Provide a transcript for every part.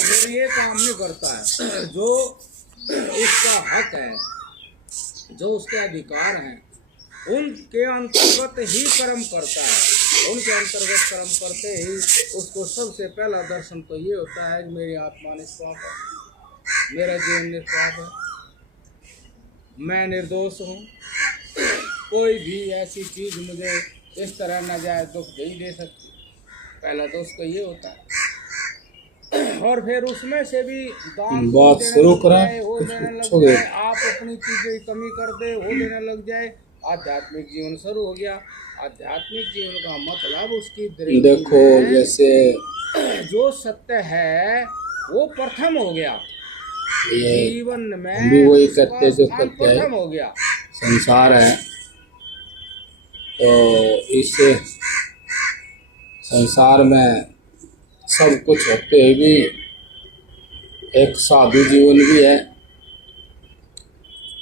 फिर ये काम नहीं करता है। जो उसका हक है, जो उसके अधिकार हैं, उनके अंतर्गत ही कर्म करता है। उनके अंतर्गत कर्म करते ही उसको सबसे पहला दर्शन तो ये होता है कि मेरी आत्मा निष्पाप है, मेरा जीवन निष्पाप है, मैं निर्दोष हूँ, कोई भी ऐसी चीज मुझे इस तरह न जाए दुख नहीं दे सकती। पहला तो उसका ये होता है। और फिर उसमें से भी दान बात शुरू करें हो कुछ देने लग पूछोगे? जाए, आप अपनी चीजें कमी कर दे, हो देने लग जाए, आध्यात्मिक जीवन शुरू हो गया। आध्यात्मिक जीवन का मतलब उसकी दृष्टि देखो में जैसे जो सत्य है वो प्रथम हो गया, ये जीवन हम में भी वही उसका करते जो स्थान करते हैं। प्रथम हो गया। संसार है तो इस संसार में सब कुछ होते हुए भी एक साधु जीवन भी है।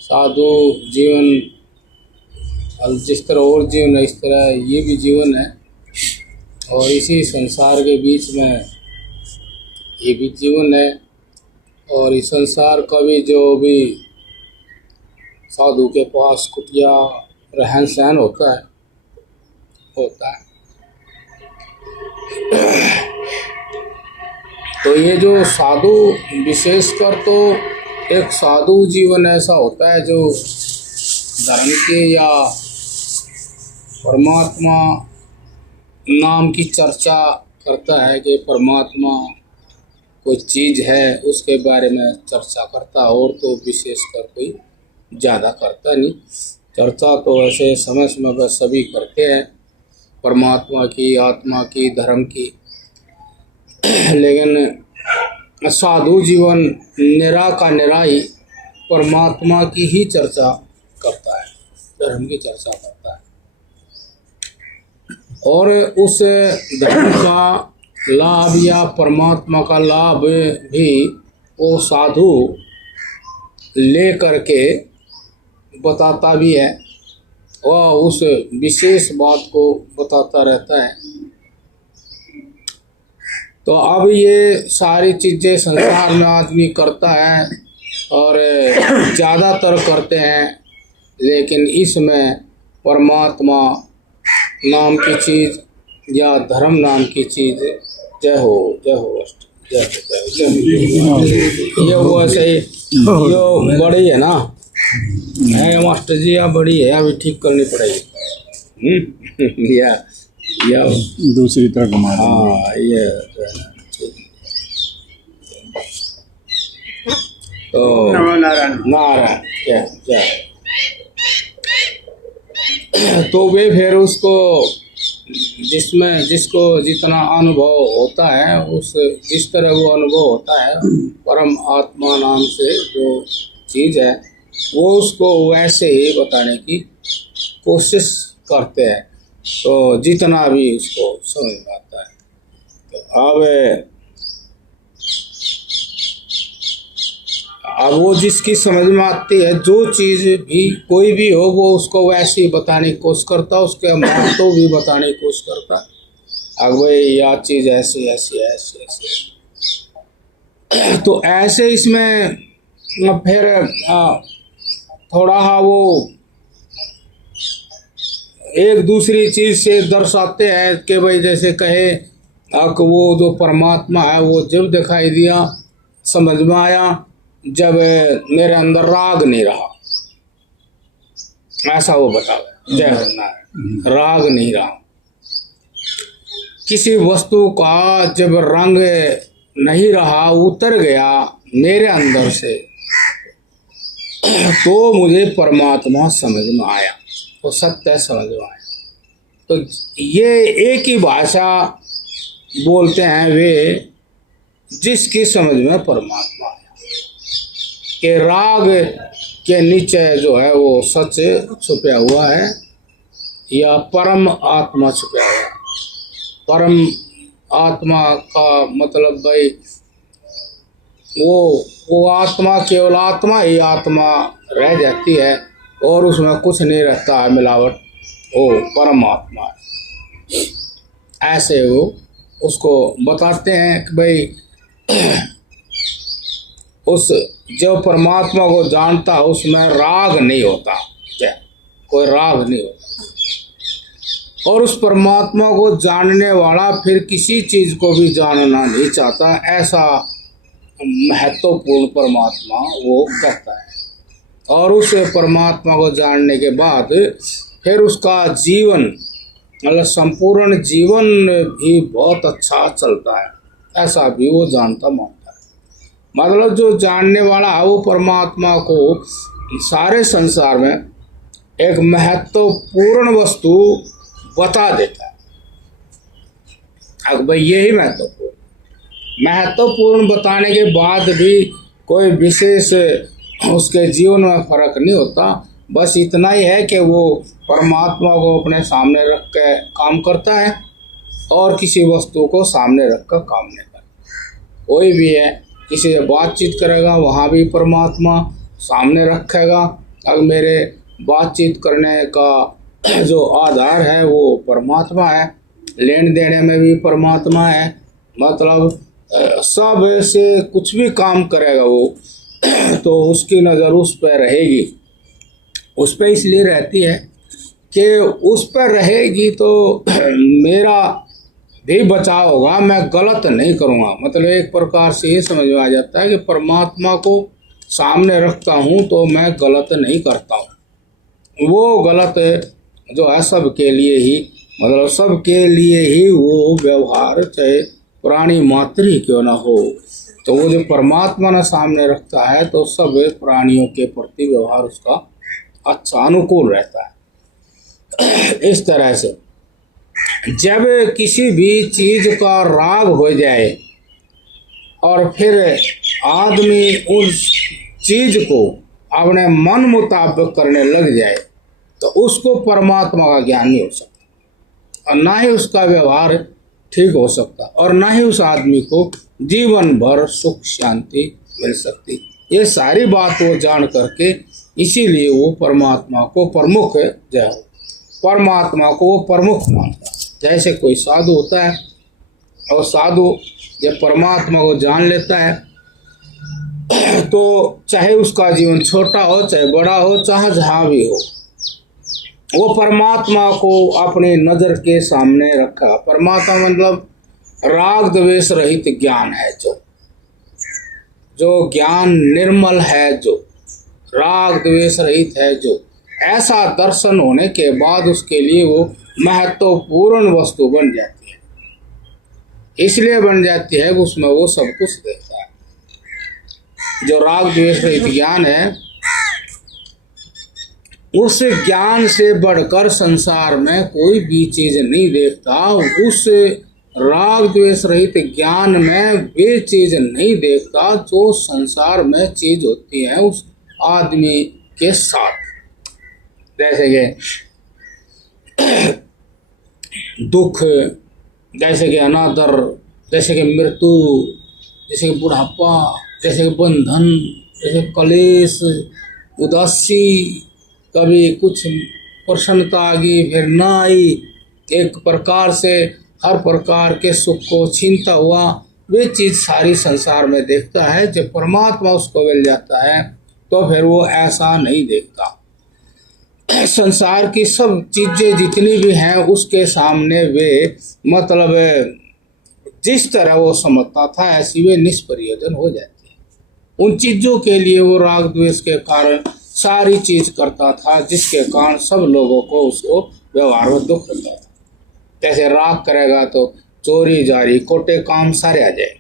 साधु जीवन जिस तरह और जीवन है, इस तरह ये भी जीवन है। और इसी संसार के बीच में ये भी जीवन है। और इस संसार का भी जो भी साधु के पास कुटिया रहन सहन होता है। तो ये जो साधु विशेषकर तो एक साधु जीवन ऐसा होता है जो धर्म के या परमात्मा नाम की चर्चा करता है कि परमात्मा कोई चीज़ है उसके बारे में चर्चा करता है। और तो विशेषकर कोई ज़्यादा करता नहीं। चर्चा तो ऐसे समय समय पर सभी करते हैं, परमात्मा की, आत्मा की, धर्म की। लेकिन साधु जीवन निरा का निरा ही परमात्मा की ही चर्चा करता है, धर्म की चर्चा करता है। और उस धर्म का लाभ या परमात्मा का लाभ भी वो साधु ले करके बताता भी है और उस विशेष बात को बताता रहता है। तो अब ये सारी चीज़ें संसार में आदमी करता है और ज़्यादातर करते हैं, लेकिन इसमें परमात्मा नाम की चीज़ या धर्म नाम की चीज़, जय हो जय हो जय हो जय हो, ये वो ऐसे जो बड़ी है ना है मास्टर जी, या बड़ी है, अभी ठीक करनी पड़ेगी। या दूसरी तरफ घुमा। हाँ ये तो नारायण क्या क्या। तो वे फिर उसको जिसमें जिसको जितना अनुभव होता है उस जिस तरह वो अनुभव होता है परम आत्मा नाम से जो चीज़ है वो उसको वैसे ही बताने की कोशिश करते हैं। तो जितना भी उसको समझ में आता है। तो अब वो जिसकी समझ में आती है जो चीज़ भी कोई भी हो वो उसको वैसे ही बताने की कोशिश करता, उसके महत्व भी बताने की कोशिश करता। अब भाई यह चीज़ ऐसी ऐसी ऐसी ऐसी। तो ऐसे इसमें फिर थोड़ा वो एक दूसरी चीज़ से दर्शाते हैं कि भाई जैसे कहे कि वो जो परमात्मा है वो जब दिखाई दिया समझ में आया जब मेरे अंदर राग नहीं रहा, ऐसा वो बतावे। जय नारायण। राग नहीं रहा, किसी वस्तु का जब रंग नहीं रहा, उतर गया मेरे अंदर से, तो मुझे परमात्मा समझ में आया, तो सत्य समझ में आया। तो ये एक ही भाषा बोलते हैं वे जिसकी समझ में परमात्मा आया कि राग के नीचे जो है वो सच छुपा हुआ है या परम आत्मा छुपा हुआ है। परम आत्मा का मतलब भाई वो आत्मा केवल आत्मा ही आत्मा रह जाती है और उसमें कुछ नहीं रहता है मिलावट, वो परमात्मा है। ऐसे वो उसको बताते हैं कि भाई उस जो परमात्मा को जानता है उसमें राग नहीं होता, क्या कोई राग नहीं होता। और उस परमात्मा को जानने वाला फिर किसी चीज को भी जानना नहीं चाहता, ऐसा महत्वपूर्ण परमात्मा वो कहता है। और उस परमात्मा को जानने के बाद फिर उसका जीवन मतलब संपूर्ण जीवन भी बहुत अच्छा चलता है, ऐसा भी वो जानता मानता है। मतलब जो जानने वाला है वो परमात्मा को सारे संसार में एक महत्वपूर्ण वस्तु बता देता है। अब भाई यही महत्वपूर्ण बताने के बाद भी कोई विशेष उसके जीवन में फर्क नहीं होता। बस इतना ही है कि वो परमात्मा को अपने सामने रख के काम करता है और किसी वस्तु को सामने रख कर काम नहीं करता। कोई भी है किसी से बातचीत करेगा वहाँ भी परमात्मा सामने रखेगा। अब मेरे बातचीत करने का जो आधार है वो परमात्मा है, लेन देने में भी परमात्मा है। मतलब सब से कुछ भी काम करेगा वो तो उसकी नज़र उस पर रहेगी। उस पर इसलिए रहती है कि उस पर रहेगी तो मेरा भी बचाव होगा, मैं गलत नहीं करूँगा। मतलब एक प्रकार से ये समझ में आ जाता है कि परमात्मा को सामने रखता हूँ तो मैं गलत नहीं करता हूँ। वो गलत जो है सबके लिए ही, मतलब सबके लिए ही वो व्यवहार चाहे प्राणी मात्र ही क्यों ना हो, तो वो जो परमात्मा ने सामने रखता है तो सब प्राणियों के प्रति व्यवहार उसका अच्छा अनुकूल रहता है। इस तरह से जब किसी भी चीज का राग हो जाए और फिर आदमी उस चीज को अपने मन मुताबिक करने लग जाए तो उसको परमात्मा का ज्ञान नहीं हो सकता और ना ही उसका व्यवहार ठीक हो सकता और ना ही उस आदमी को जीवन भर सुख शांति मिल सकती। ये सारी बात वो जान करके इसीलिए वो परमात्मा को प्रमुख परमात्मा को वो प्रमुख मानता है। जैसे कोई साधु होता है और साधु जब परमात्मा को जान लेता है तो चाहे उसका जीवन छोटा हो चाहे बड़ा हो चाहे जहाँ भी हो वो परमात्मा को अपने नजर के सामने रखा। परमात्मा मतलब राग द्वेष रहित ज्ञान है, जो ज्ञान निर्मल है, जो राग द्वेष रहित है, जो ऐसा दर्शन होने के बाद उसके लिए वो महत्वपूर्ण वस्तु बन जाती है। इसलिए बन जाती है कि उसमें वो सब कुछ देखता है। जो राग द्वेष रहित ज्ञान है उस ज्ञान से बढ़कर संसार में कोई भी चीज नहीं देखता। उस राग द्वेष रहित ज्ञान में वे चीज नहीं देखता जो संसार में चीज होती है उस आदमी के साथ। जैसे कि दुख, जैसे कि अनादर, जैसे कि मृत्यु, जैसे कि बुढ़ापा, जैसे कि बंधन, जैसे कलेश, उदासी, कभी कुछ प्रसन्नता आ गई फिर ना आई, एक प्रकार से हर प्रकार के सुख को छीनता हुआ, वे चीज सारी संसार में देखता है। जब परमात्मा उसको मिल जाता है तो फिर वो ऐसा नहीं देखता। संसार की सब चीजें जितनी भी हैं उसके सामने वे मतलब जिस तरह वो समझता था ऐसी वे निष्प्रयोजन हो जाती है। उन चीजों के लिए वो राग द्वेष के कारण सारी चीज करता था जिसके कारण सब लोगों को उसको व्यवहार में दुख होता था। जैसे राग करेगा तो चोरी जारी कोटे काम सारे आ जाए।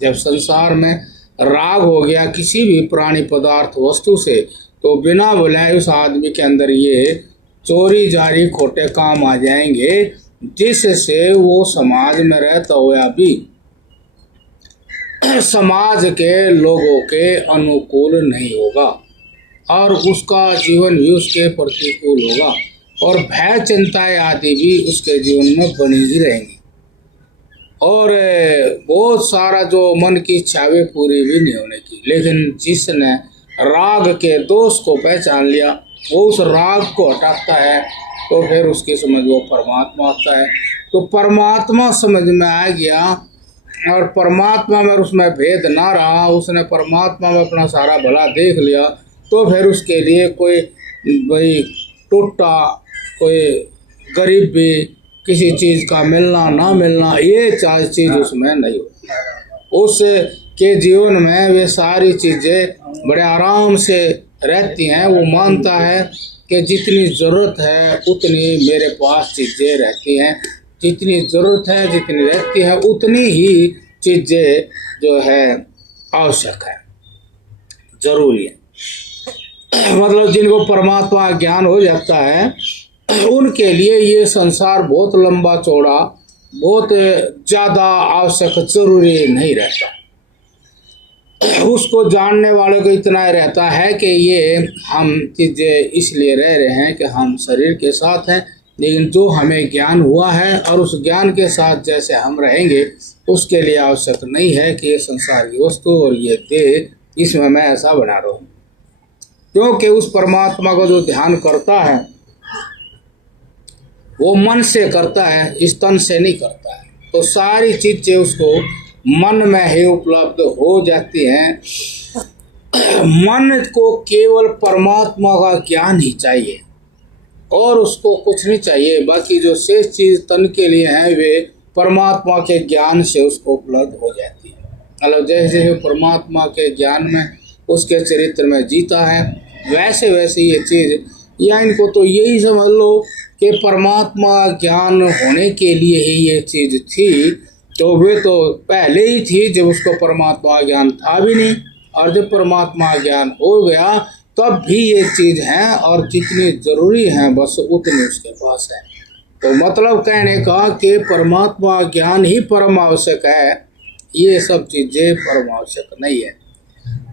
जब संसार में राग हो गया किसी भी प्राणी पदार्थ वस्तु से तो बिना बुलाए उस आदमी के अंदर ये चोरी जारी खोटे काम आ जाएंगे जिससे वो समाज में रहता हुआ भी समाज के लोगों के अनुकूल नहीं होगा और उसका जीवन भी उसके प्रतिकूल होगा और भय चिंताएं आदि भी उसके जीवन में बनी ही रहेंगी और बहुत सारा जो मन की इच्छाएं पूरी भी नहीं होने की। लेकिन जिसने राग के दोष को पहचान लिया वो उस राग को हटाता है तो फिर उसकी समझ वो परमात्मा आता है। तो परमात्मा समझ में आ गया और परमात्मा में उसमें भेद ना रहा, उसने परमात्मा में अपना सारा भला देख लिया, तो फिर उसके लिए कोई भाई टूटा, कोई गरीब भी, किसी चीज़ का मिलना ना मिलना, ये चार चीज़ उसमें नहीं होती। उसके जीवन में वे सारी चीज़ें बड़े आराम से रहती हैं। वो मानता है कि जितनी ज़रूरत है उतनी मेरे पास चीज़ें रहती हैं, जितनी ज़रूरत है जितनी रहती है उतनी ही चीज़ें जो है आवश्यक है, ज़रूरी है। मतलब जिनको परमात्मा ज्ञान हो जाता है उनके लिए ये संसार बहुत लंबा चौड़ा, बहुत ज़्यादा आवश्यक ज़रूरी नहीं रहता। उसको जानने वाले को इतना रहता है कि ये हम चीज़ें इसलिए रह रहे हैं कि हम शरीर के साथ हैं, लेकिन जो हमें ज्ञान हुआ है और उस ज्ञान के साथ जैसे हम रहेंगे उसके लिए आवश्यक नहीं है कि ये संसार की वस्तु और ये देह इसमें मैं ऐसा बना रहूं। क्योंकि उस परमात्मा को जो ध्यान करता है वो मन से करता है, इस तन से नहीं करता है, तो सारी चीज़ें उसको मन में ही उपलब्ध हो जाती हैं। मन को केवल परमात्मा का ज्ञान ही चाहिए और उसको कुछ नहीं चाहिए। बाकी जो शेष चीज़ तन के लिए हैं वे परमात्मा के ज्ञान से उसको उपलब्ध हो जाती है। मतलब जैसे जैसे परमात्मा के ज्ञान में उसके चरित्र में जीता है वैसे वैसे ये चीज़, या इनको तो यही समझ लो कि परमात्मा ज्ञान होने के लिए ही ये चीज़ थी, तो वे तो पहले ही थी जब उसको परमात्मा ज्ञान था भी नहीं, और जब परमात्मा ज्ञान हो गया तब भी ये चीज़ है, और जितनी ज़रूरी है बस उतनी उसके पास है। तो मतलब कहने का कि परमात्मा ज्ञान ही परम आवश्यक है, ये सब चीज़ें परम आवश्यक नहीं है।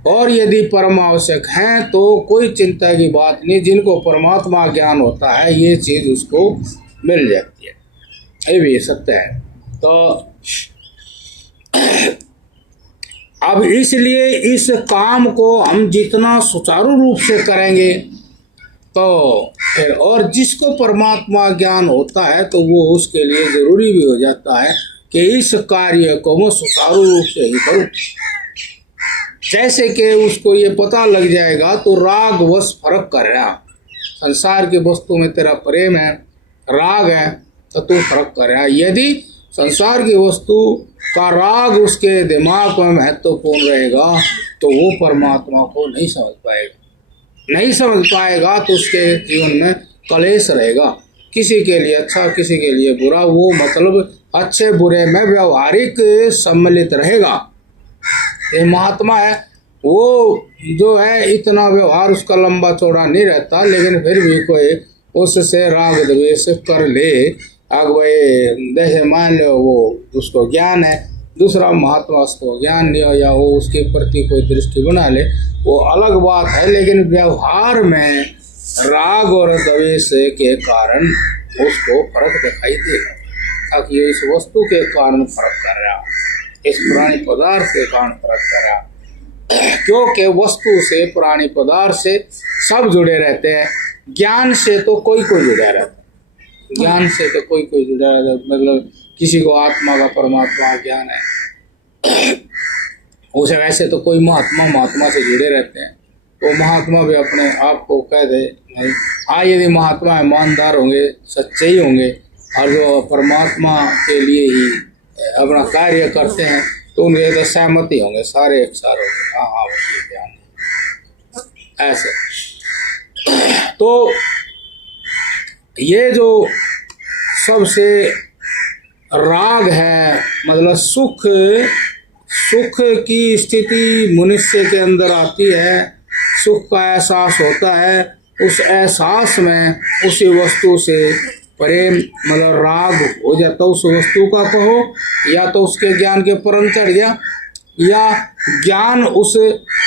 और यदि परम आवश्यक हैं तो कोई चिंता की बात नहीं, जिनको परमात्मा ज्ञान होता है ये चीज़ उसको मिल जाती है, ये भी सत्य है। तो अब इसलिए इस काम को हम जितना सुचारू रूप से करेंगे तो फिर, और जिसको परमात्मा ज्ञान होता है तो वो उसके लिए ज़रूरी भी हो जाता है कि इस कार्य को मैं सुचारू रूप से ही करूं। जैसे कि उसको ये पता लग जाएगा तो राग वश फर्क कर रहा, संसार की वस्तु में तेरा प्रेम है, राग है, तो तू फर्क कर रहा। यदि संसार की वस्तु का राग उसके दिमाग में महत्वपूर्ण रहेगा तो वो परमात्मा को नहीं समझ पाएगा। नहीं समझ पाएगा तो उसके जीवन में कलेश रहेगा, किसी के लिए अच्छा किसी के लिए बुरा, वो मतलब अच्छे बुरे में व्यवहारिक सम्मिलित रहेगा। ये महात्मा है, वो जो है इतना व्यवहार उसका लंबा चौड़ा नहीं रहता, लेकिन फिर भी कोई उससे राग द्वेष कर ले, भाई जैसे मान लो वो उसको ज्ञान है, दूसरा महात्मा उसको ज्ञान नहीं हो या वो उसके प्रति कोई दृष्टि बना ले, वो अलग बात है, लेकिन व्यवहार में राग और द्वेष के कारण उसको फर्क दिखाई देगा। ताकि ये इस वस्तु के कारण फर्क कर रहा, इस प्राणी पदार्थ के कारण फर्क कर रहा, क्योंकि वस्तु से प्राणी पदार्थ से सब जुड़े रहते हैं, ज्ञान से तो कोई जुड़ा रहता है, ज्ञान से तो कोई जुड़ा रहता है। मतलब किसी को आत्मा का परमात्मा ज्ञान है, उसे वैसे तो कोई महात्मा से जुड़े रहते हैं, तो महात्मा भी अपने आप को कह दे नहीं। हाँ, यदि महात्मा ईमानदार होंगे, सच्चे ही होंगे और जो परमात्मा के लिए ही अपना कार्य करते हैं तो उनके तो सहमति होंगे, सारे एक सार होंगे, हाँ ये ज्ञान ऐसे। तो ये जो सबसे राग है, मतलब सुख की स्थिति मनुष्य के अंदर आती है, सुख का एहसास होता है, उस एहसास में उसी वस्तु से प्रेम मतलब राग हो जाता, उस वस्तु का कहो, या तो उसके ज्ञान के परम चढ़ गया या ज्ञान उस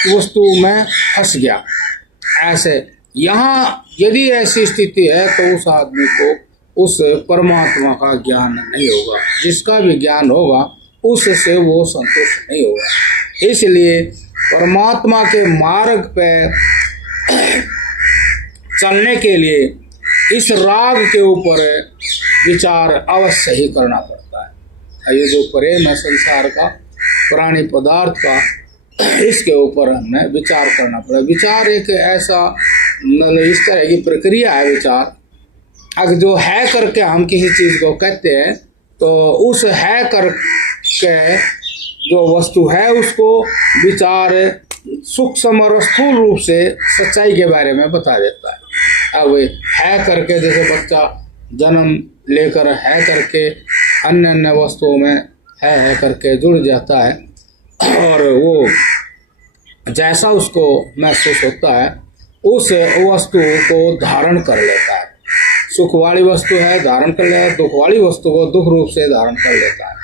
वस्तु में फंस गया। ऐसे यहाँ यदि ऐसी स्थिति है तो उस आदमी को उस परमात्मा का ज्ञान नहीं होगा, जिसका भी ज्ञान होगा उससे वो संतुष्ट नहीं होगा। इसलिए परमात्मा के मार्ग पे चलने के लिए इस राग के ऊपर विचार अवश्य ही करना पड़ता है। ये जो प्रेम है संसार का, प्राणी पदार्थ का, इसके ऊपर हमें विचार करना पड़ेगा। विचार एक ऐसा मतलब इस तरह की प्रक्रिया है विचार। अगर जो है करके हम किसी चीज़ को कहते हैं तो उस है करके जो वस्तु है उसको विचार सूक्ष्म और स्थूल रूप से सच्चाई के बारे में बता देता है। अब है करके जैसे बच्चा जन्म लेकर है करके अन्य अन्य वस्तुओं में है करके जुड़ जाता है और वो जैसा उसको महसूस होता है उस वस्तु को धारण कर लेता है। सुख वाली वस्तु है धारण कर लेता है, दुख वाली वस्तु को दुख रूप से धारण कर लेता है।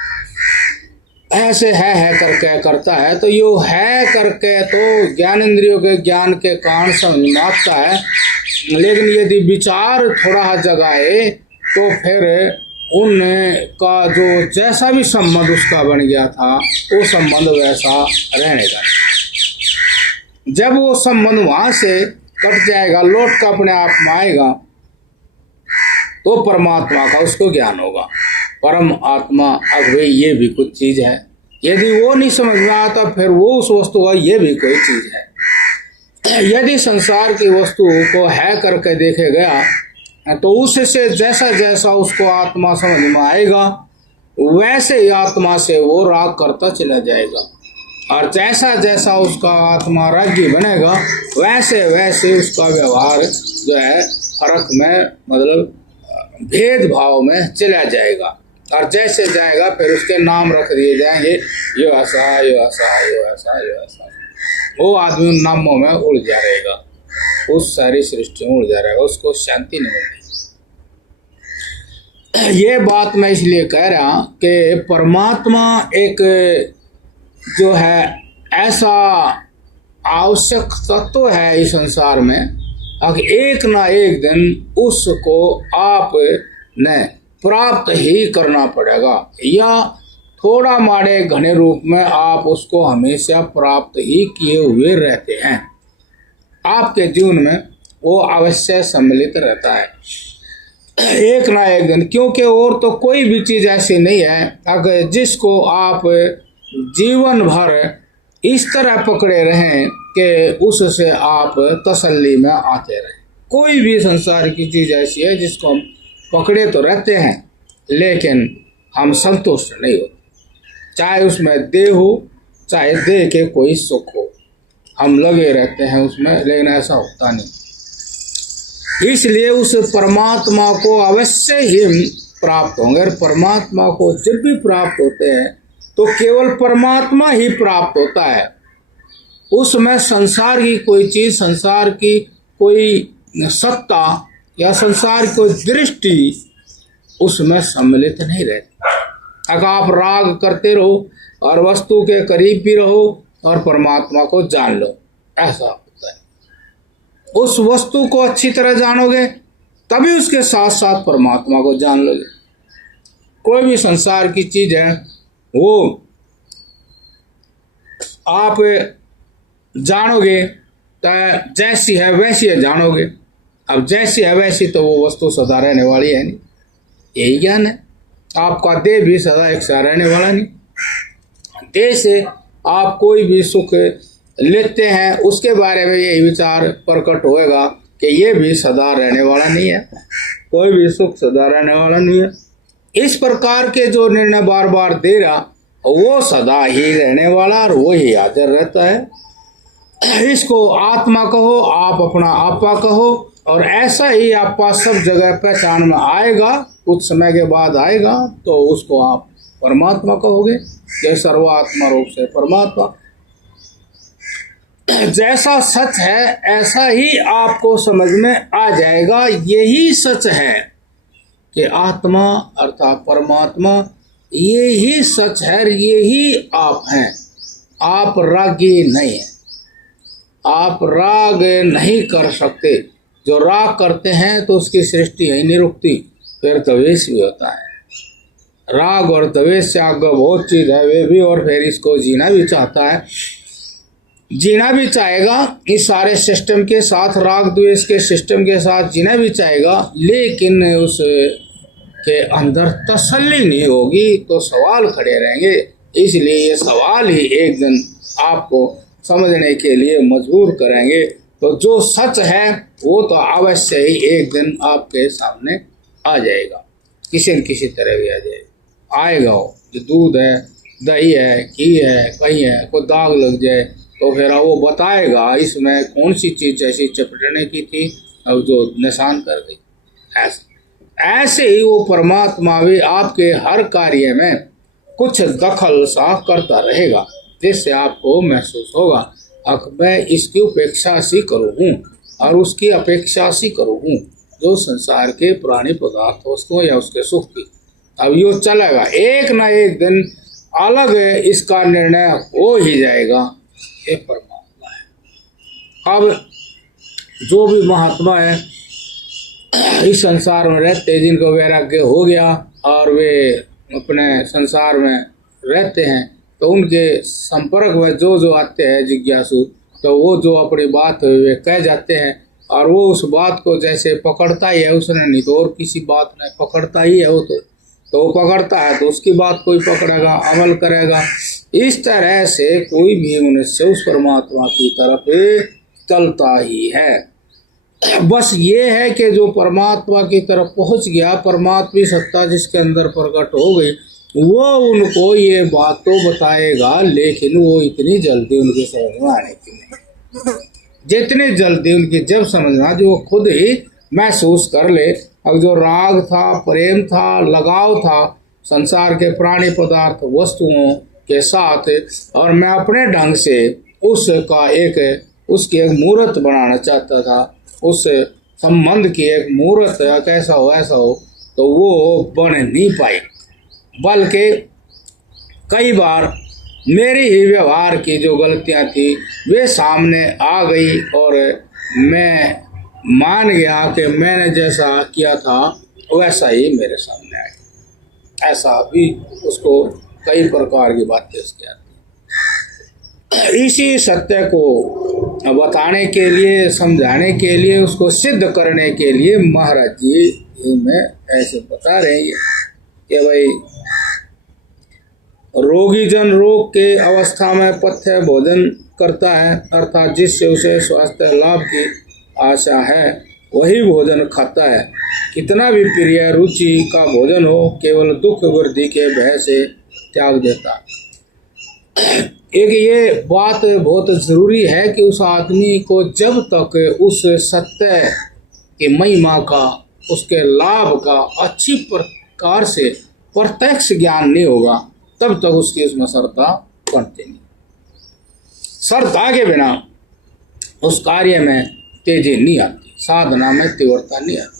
ऐसे है करके करता है। तो यो है करके तो ज्ञान इंद्रियों के ज्ञान के कारण समझ में आता है, लेकिन यदि विचार थोड़ा जगाए तो फिर उनका जो जैसा भी संबंध उसका बन गया था वो संबंध वैसा रहने का। जब वो संबंध वहां से कट जाएगा, लौट कर अपने आप में आएगा, तो परमात्मा का उसको ज्ञान होगा। परम आत्मा अब भाई ये भी कुछ चीज है। यदि वो नहीं समझ में आता फिर वो उस वस्तु का ये भी कोई चीज है। यदि संसार की वस्तु को है करके देखे गया तो उससे जैसा जैसा उसको आत्मा समझ में आएगा वैसे ही आत्मा से वो राग करता चला जाएगा, और जैसा जैसा उसका आत्मा रागी बनेगा वैसे वैसे उसका व्यवहार जो है फर्क में मतलब भेदभाव में चला जाएगा। और जैसे जाएगा फिर उसके नाम रख दिए जाएंगे, यो ऐसा यो ऐसा यो ऐसा यो ऐसा। वो आदमी उन नामों में उड़ जाएगा, उस सारी सृष्टि में उड़ जाएगा, उसको शांति नहीं मिलेगी। ये बात मैं इसलिए कह रहा कि परमात्मा एक जो है ऐसा आवश्यक तत्व है इस संसार में, अगर एक ना एक दिन उसको आप ने प्राप्त ही करना पड़ेगा, या थोड़ा माड़े घने रूप में आप उसको हमेशा प्राप्त ही किए हुए रहते हैं। आपके जीवन में वो अवश्य सम्मिलित रहता है एक ना एक दिन, क्योंकि और तो कोई भी चीज़ ऐसी नहीं है अगर जिसको आप जीवन भर इस तरह पकड़े रहें कि उससे आप तसल्ली में आते रहें। कोई भी संसार की चीज़ ऐसी है जिसको हम पकड़े तो रहते हैं लेकिन हम संतुष्ट नहीं होते, चाहे उसमें देह हो चाहे देह के कोई सुख हो, हम लगे रहते हैं उसमें, लेकिन ऐसा होता नहीं। इसलिए उस परमात्मा को अवश्य ही प्राप्त होंगे, और परमात्मा को जब भी प्राप्त होते हैं तो केवल परमात्मा ही प्राप्त होता है। उसमें संसार की कोई चीज, संसार की कोई सत्ता या संसार की कोई दृष्टि उसमें सम्मिलित नहीं रहती। अगर आप राग करते रहो और वस्तु के करीब भी रहो और परमात्मा को जान लो, ऐसा होता है। उस वस्तु को अच्छी तरह जानोगे तभी उसके साथ साथ परमात्मा को जान लोगे। कोई भी संसार की चीज है वो आप जानोगे तो जैसी है वैसी है जानोगे। अब जैसी है वैसी तो वो वस्तु सदा रहने वाली है नहीं, यही ज्ञान है। आपका देह भी सदा एक सा रहने वाला नहीं। देह से आप कोई भी सुख लेते हैं उसके बारे में यही विचार प्रकट होएगा कि ये भी सदा रहने वाला नहीं है, कोई भी सुख सदा रहने वाला नहीं है। इस प्रकार के जो निर्णय बार बार दे रहा वो सदा ही रहने वाला और वो ही हाजिर रहता है। इसको आत्मा कहो, आप अपना आपा कहो, और ऐसा ही आपा सब जगह पहचान में आएगा, कुछ समय के बाद आएगा तो उसको आप परमात्मा कहोगे, ये सर्वात्मा रूप से परमात्मा। जैसा सच है ऐसा ही आपको समझ में आ जाएगा। यही सच है कि आत्मा अर्थात परमात्मा ये ही सच है, ये ही आप हैं। आप रागी नहीं हैं, आप राग नहीं कर सकते। जो राग करते हैं तो उसकी सृष्टि है नहीं रुकती, फिर द्वेष भी होता है। राग और द्वेष से आगे बहुत चीज है वे भी, और फिर इसको जीना भी चाहता है, जीना भी चाहेगा इस सारे सिस्टम के साथ, राग द्वेष के सिस्टम के साथ जीना भी चाहेगा, लेकिन उस के अंदर तसल्ली नहीं होगी तो सवाल खड़े रहेंगे। इसलिए ये सवाल ही एक दिन आपको समझने के लिए मजबूर करेंगे। तो जो सच है वो तो अवश्य ही एक दिन आपके सामने आ जाएगा, किसी न किसी तरह भी आ जाएगा। आएगा वो, जो दूध है, दही है, घी है, कहीं है, कोई दाग लग जाए तो फिर वो बताएगा इसमें कौन सी चीज़ ऐसी चपटने की थी और जो निशान कर गई। ऐसे ही वो परमात्मा भी आपके हर कार्य में कुछ दखल सा करता रहेगा, जिससे आपको महसूस होगा अब मैं इसकी उपेक्षा सी करूँ और उसकी अपेक्षा सी करूँ, जो संसार के प्राणी पदार्थ वस्तुओं या उसके सुख की। अब यो चलेगा, एक ना एक दिन अलग इसका निर्णय हो ही जाएगा। ये परमात्मा है। अब जो भी महात्मा है इस संसार में रहते, जिनको वैराग्य हो गया और वे अपने संसार में रहते हैं, तो उनके संपर्क में जो जो आते हैं जिज्ञासु, तो वो जो अपनी बात वे कह जाते हैं और वो उस बात को जैसे पकड़ता ही है उसने, नहीं तो और किसी बात ने पकड़ता ही है वो तो वो पकड़ता है तो उसकी बात कोई पकड़ेगा, अमल करेगा। इस तरह से कोई भी मनुष्य उस परमात्मा की तरफ चलता ही है। बस ये है कि जो परमात्मा की तरफ पहुंच गया, परमात्मा सत्ता जिसके अंदर प्रकट हो गई, वो उनको ये बात तो बताएगा, लेकिन वो इतनी जल्दी उनके समझ में आने की नहीं। जितनी जल्दी उनकी जब समझना जो वो खुद ही महसूस कर ले। अब जो राग था, प्रेम था, लगाव था संसार के प्राणी पदार्थ वस्तुओं के साथ, और मैं अपने ढंग से उसकी एक मूर्त बनाना चाहता था, उस संबंध की एक मूर्त कैसा हो ऐसा हो, तो वो बन नहीं पाई। बल्कि कई बार मेरी ही व्यवहार की जो गलतियां थी वे सामने आ गई और मैं मान गया कि मैंने जैसा किया था वैसा ही मेरे सामने आया। ऐसा भी उसको कई प्रकार की बातें उसकी आती। इसी सत्य को बताने के लिए, समझाने के लिए, उसको सिद्ध करने के लिए महाराज जी में ऐसे बता रहे हैं कि भाई रोगी जन रोग के अवस्था में पथ्य भोजन करता है, अर्थात जिससे उसे स्वास्थ्य लाभ की आशा है वही भोजन खाता है। कितना भी प्रिय रुचि का भोजन हो, केवल दुख वृद्धि के भय से त्याग देता। एक ये बात बहुत जरूरी है कि उस आदमी को जब तक उस सत्य की महिमा का, उसके लाभ का अच्छी प्रकार से प्रत्यक्ष ज्ञान नहीं होगा, तब तक उसकी उसमें श्रद्धा बढ़ती नहीं। श्रद्धा के बिना उस कार्य में तेजी नहीं आती, साधना में तीव्रता नहीं आती।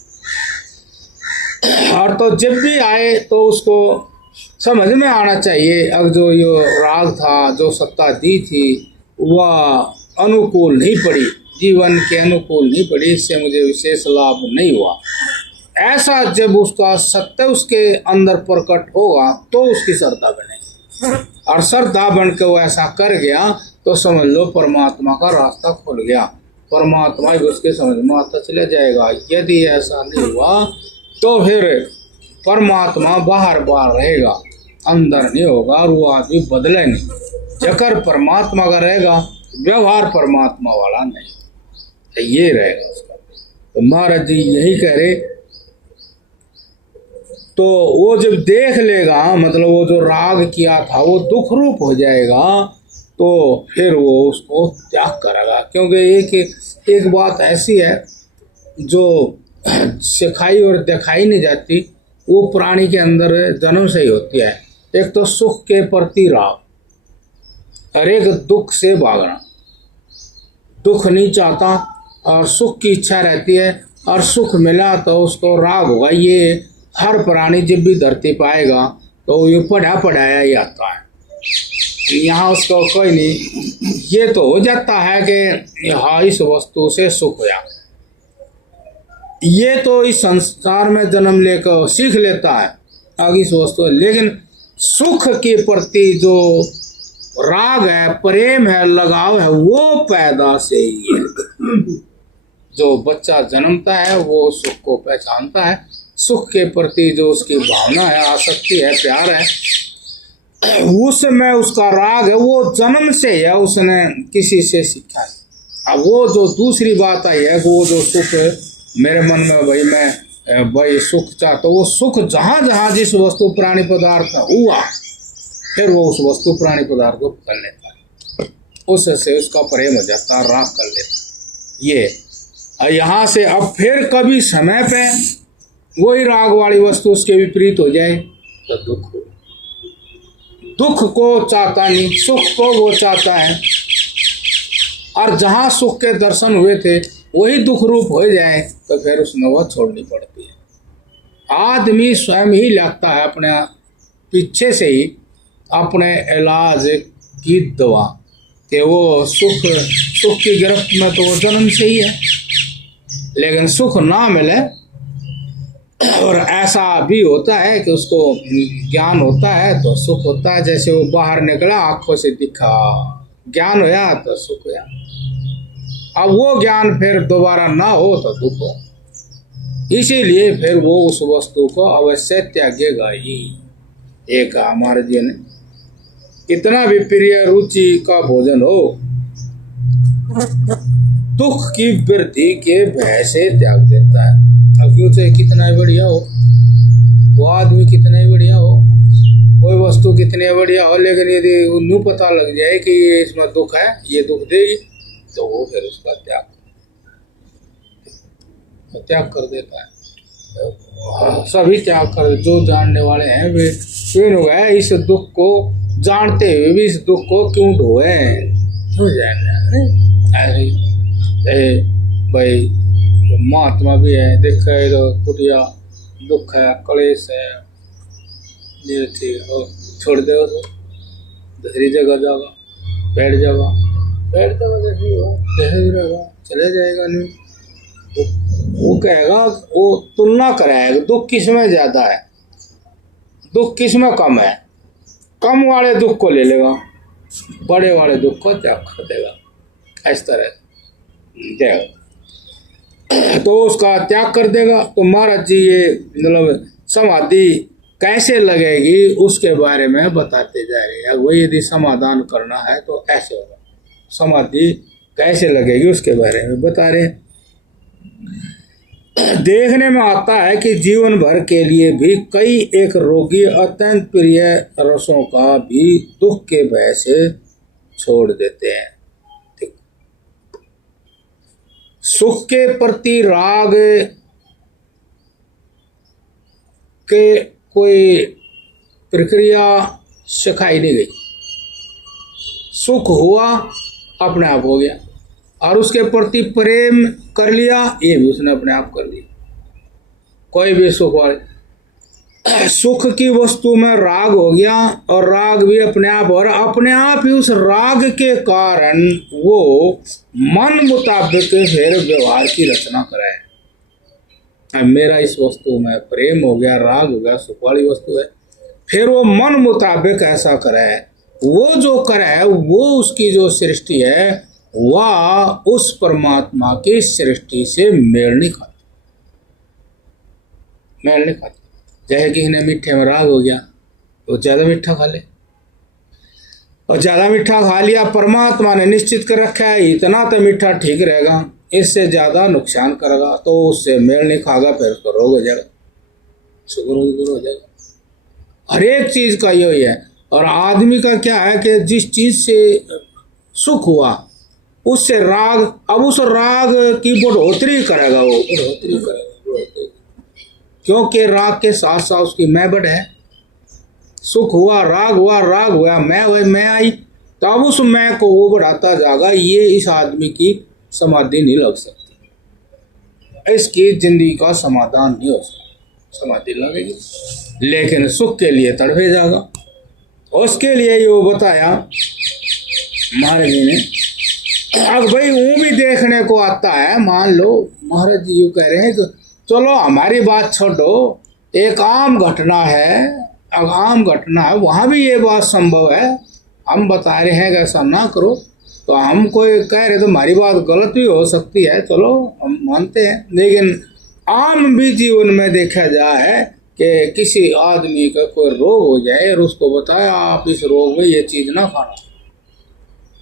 और तो जब भी आए तो उसको समझ में आना चाहिए, अब जो ये राग था, जो सत्ता दी थी, वह अनुकूल नहीं पड़ी, जीवन के अनुकूल नहीं पड़ी, इससे मुझे विशेष लाभ नहीं हुआ। ऐसा जब उसका सत्य उसके अंदर प्रकट होगा तो उसकी श्रद्धा बनेगी, और श्रद्धा बन के वो ऐसा कर गया तो समझ लो परमात्मा का रास्ता खुल गया, परमात्मा ही उसके समझ में आता चला जाएगा। यदि ऐसा नहीं हुआ तो फिर परमात्मा बाहर बाहर रहेगा, अंदर नहीं होगा, और वो आदमी बदले नहीं। जकर परमात्मा का रहेगा, व्यवहार परमात्मा वाला नहीं, ये रहेगा उसका। तो महाराज जी यही कह रहे। तो वो जब देख लेगा, मतलब वो जो राग किया था वो दुख रूप हो जाएगा, तो फिर वो उसको त्याग करेगा। क्योंकि एक बात ऐसी है जो सिखाई और दिखाई नहीं जाती, वो प्राणी के अंदर जन्म से ही होती है। एक तो सुख के प्रति राग, और एक दुख से भागना। दुख नहीं चाहता और सुख की इच्छा रहती है, और सुख मिला तो उसको राग होगा। ये हर प्राणी जब भी धरती पाएगा तो ये पढ़ाया ही आता है। यहाँ उसको कोई नहीं, ये तो हो जाता है कि हाँ इस वस्तु से सुख हुआ, ये तो इस संसार में जन्म लेकर सीख लेता है आगे इस वस्तु। लेकिन सुख के प्रति जो राग है, प्रेम है, लगाव है, वो पैदा से ही है। जो बच्चा जन्मता है वो सुख को पहचानता है, सुख के प्रति जो उसकी भावना है, आसक्ति है, प्यार है, उसमें उसका राग है, वो जन्म से है, उसने किसी से सीखा है। अब वो जो दूसरी बात आई है, वो जो सुख मेरे मन में मैं सुख चाहता हूँ, वो सुख जहाँ जहाँ जिस वस्तु प्राणी पदार्थ हुआ, फिर वो उस वस्तु प्राणी पदार्थ को कर लेता है, उससे उसका प्रेम हो जाता है, राग कर लेता है। ये यहाँ से अब फिर कभी समय पे वही राग वाली वस्तु उसके विपरीत हो जाए तो दुख हो। दुख को चाहता नहीं, सुख को वो चाहता है, और जहाँ सुख के दर्शन हुए थे वही दुख रूप हो जाए तो फिर उसमें वह छोड़नी पड़ती है। आदमी स्वयं ही लगता है अपने पीछे से ही अपने इलाज की दवा, कि वो सुख की गिरफ्त में तो वो जन्म से ही है, लेकिन सुख ना मिले। और ऐसा भी होता है कि उसको ज्ञान होता है तो सुख होता है, जैसे वो बाहर निकला, आंखों से दिखा, ज्ञान होया तो सुख होया। अब वो ज्ञान फिर दोबारा ना हो तो दुख हो, इसीलिए फिर वो उस वस्तु को अवश्य त्यागेगा ही। एक हमारे जी ने कितना भी प्रिय रुचि का भोजन हो, दुख की वृद्धि के भय से त्याग देता है। अब क्यों चाहे कितना बढ़िया हो, वो आदमी कितना ही बढ़िया हो, कोई वस्तु कितनी बढ़िया हो, लेकिन यदि उन्हें पता लग जाए कि ये इसमें दुख है, ये दुख देगी, तो वो फिर उसका त्याग कर देता है। सभी त्याग कर, जो जानने वाले हैं वे लोग हैं, इस दुख को जानते हुए भी इस दुख को क्यों ढोए, भाई महात्मा भी है, देखा तो कुटिया दुख है, कलेश है, ये ठीक हो, छोड़ दे तो दूसरी जगह जागा, बैठ जागा चले जाएगा। नहीं वो कहेगा, वो तुलना कराएगा, दुख किस में ज्यादा है, दुख किस में कम है, कम वाले दुख को ले लेगा, बड़े वाले दुख को त्याग कर देगा। इस तरह देगा तो उसका त्याग कर देगा। तो महाराज जी ये मतलब समाधि कैसे लगेगी उसके बारे में बताते जा रहे हैं। वही यदि समाधान करना है तो ऐसे होगा, समाधि कैसे लगेगी उसके बारे में बता रहे हैं। देखने में आता है कि जीवन भर के लिए भी कई एक रोगी अत्यंत प्रिय रसों का भी दुख के भय से छोड़ देते हैं। सुख के प्रति राग के कोई प्रक्रिया सिखाई नहीं गई, सुख हुआ अपने आप हो गया, और उसके प्रति प्रेम कर लिया, ये भी उसने अपने आप कर लिया। कोई भी सुख वाले सुख की वस्तु में राग हो गया, और राग भी अपने आप, और अपने आप ही उस राग के कारण वो मन मुताबिक फिर व्यवहार की रचना कराए। मेरा इस वस्तु में प्रेम हो गया, राग हो गया, सुख वाली वस्तु है, फिर वो मन मुताबिक ऐसा कराए। वो जो कराए वो उसकी जो सृष्टि है वह उस परमात्मा की सृष्टि से मेल नहीं खाती, मेल नहीं खाती। जैसे कि इन्हें मीठे में राग हो गया तो ज़्यादा मीठा खा ले, और ज़्यादा मीठा खा लिया, परमात्मा ने निश्चित कर रखा है इतना तो मीठा ठीक रहेगा, इससे ज़्यादा नुकसान करेगा तो उससे मेल नहीं खागा, फिर उसको रोग हो जाएगा, शुगर दूर हो जाएगा। हर एक चीज़ का यही है। और आदमी का क्या है कि जिस चीज़ से सुख हुआ उससे राग, अब उस राग की बढ़ोतरी करेगा, वो बढ़ोतरी करेगा, क्योंकि राग के साथ साथ उसकी मैं बढ़ है। सुख हुआ, राग हुआ, राग हुआ, मैं आई, तो अब उस मैं को वो बढ़ाता जाएगा। ये इस आदमी की समाधि नहीं लग सकती, इसकी जिंदगी का समाधान नहीं हो सकता। समाधि लगेगी लेकिन सुख के लिए तड़पे जाएगा। उसके लिए ये वो बताया महाराज जी ने। अब भाई वो भी देखने को आता है, मान लो महाराज जी यूँ कह रहे हैं कि चलो हमारी बात छोड़ो, एक आम घटना है, अब आम घटना है, वहाँ भी ये बात संभव है, हम बता रहे हैं कि ऐसा ना करो, तो हम कोई कह रहे तो हमारी बात गलत भी हो सकती है, चलो हम मानते हैं, लेकिन आम भी जीवन में देखा जाए कि किसी आदमी का कोई रोग हो जाए और उसको बताया आप इस रोग में ये चीज ना खाना,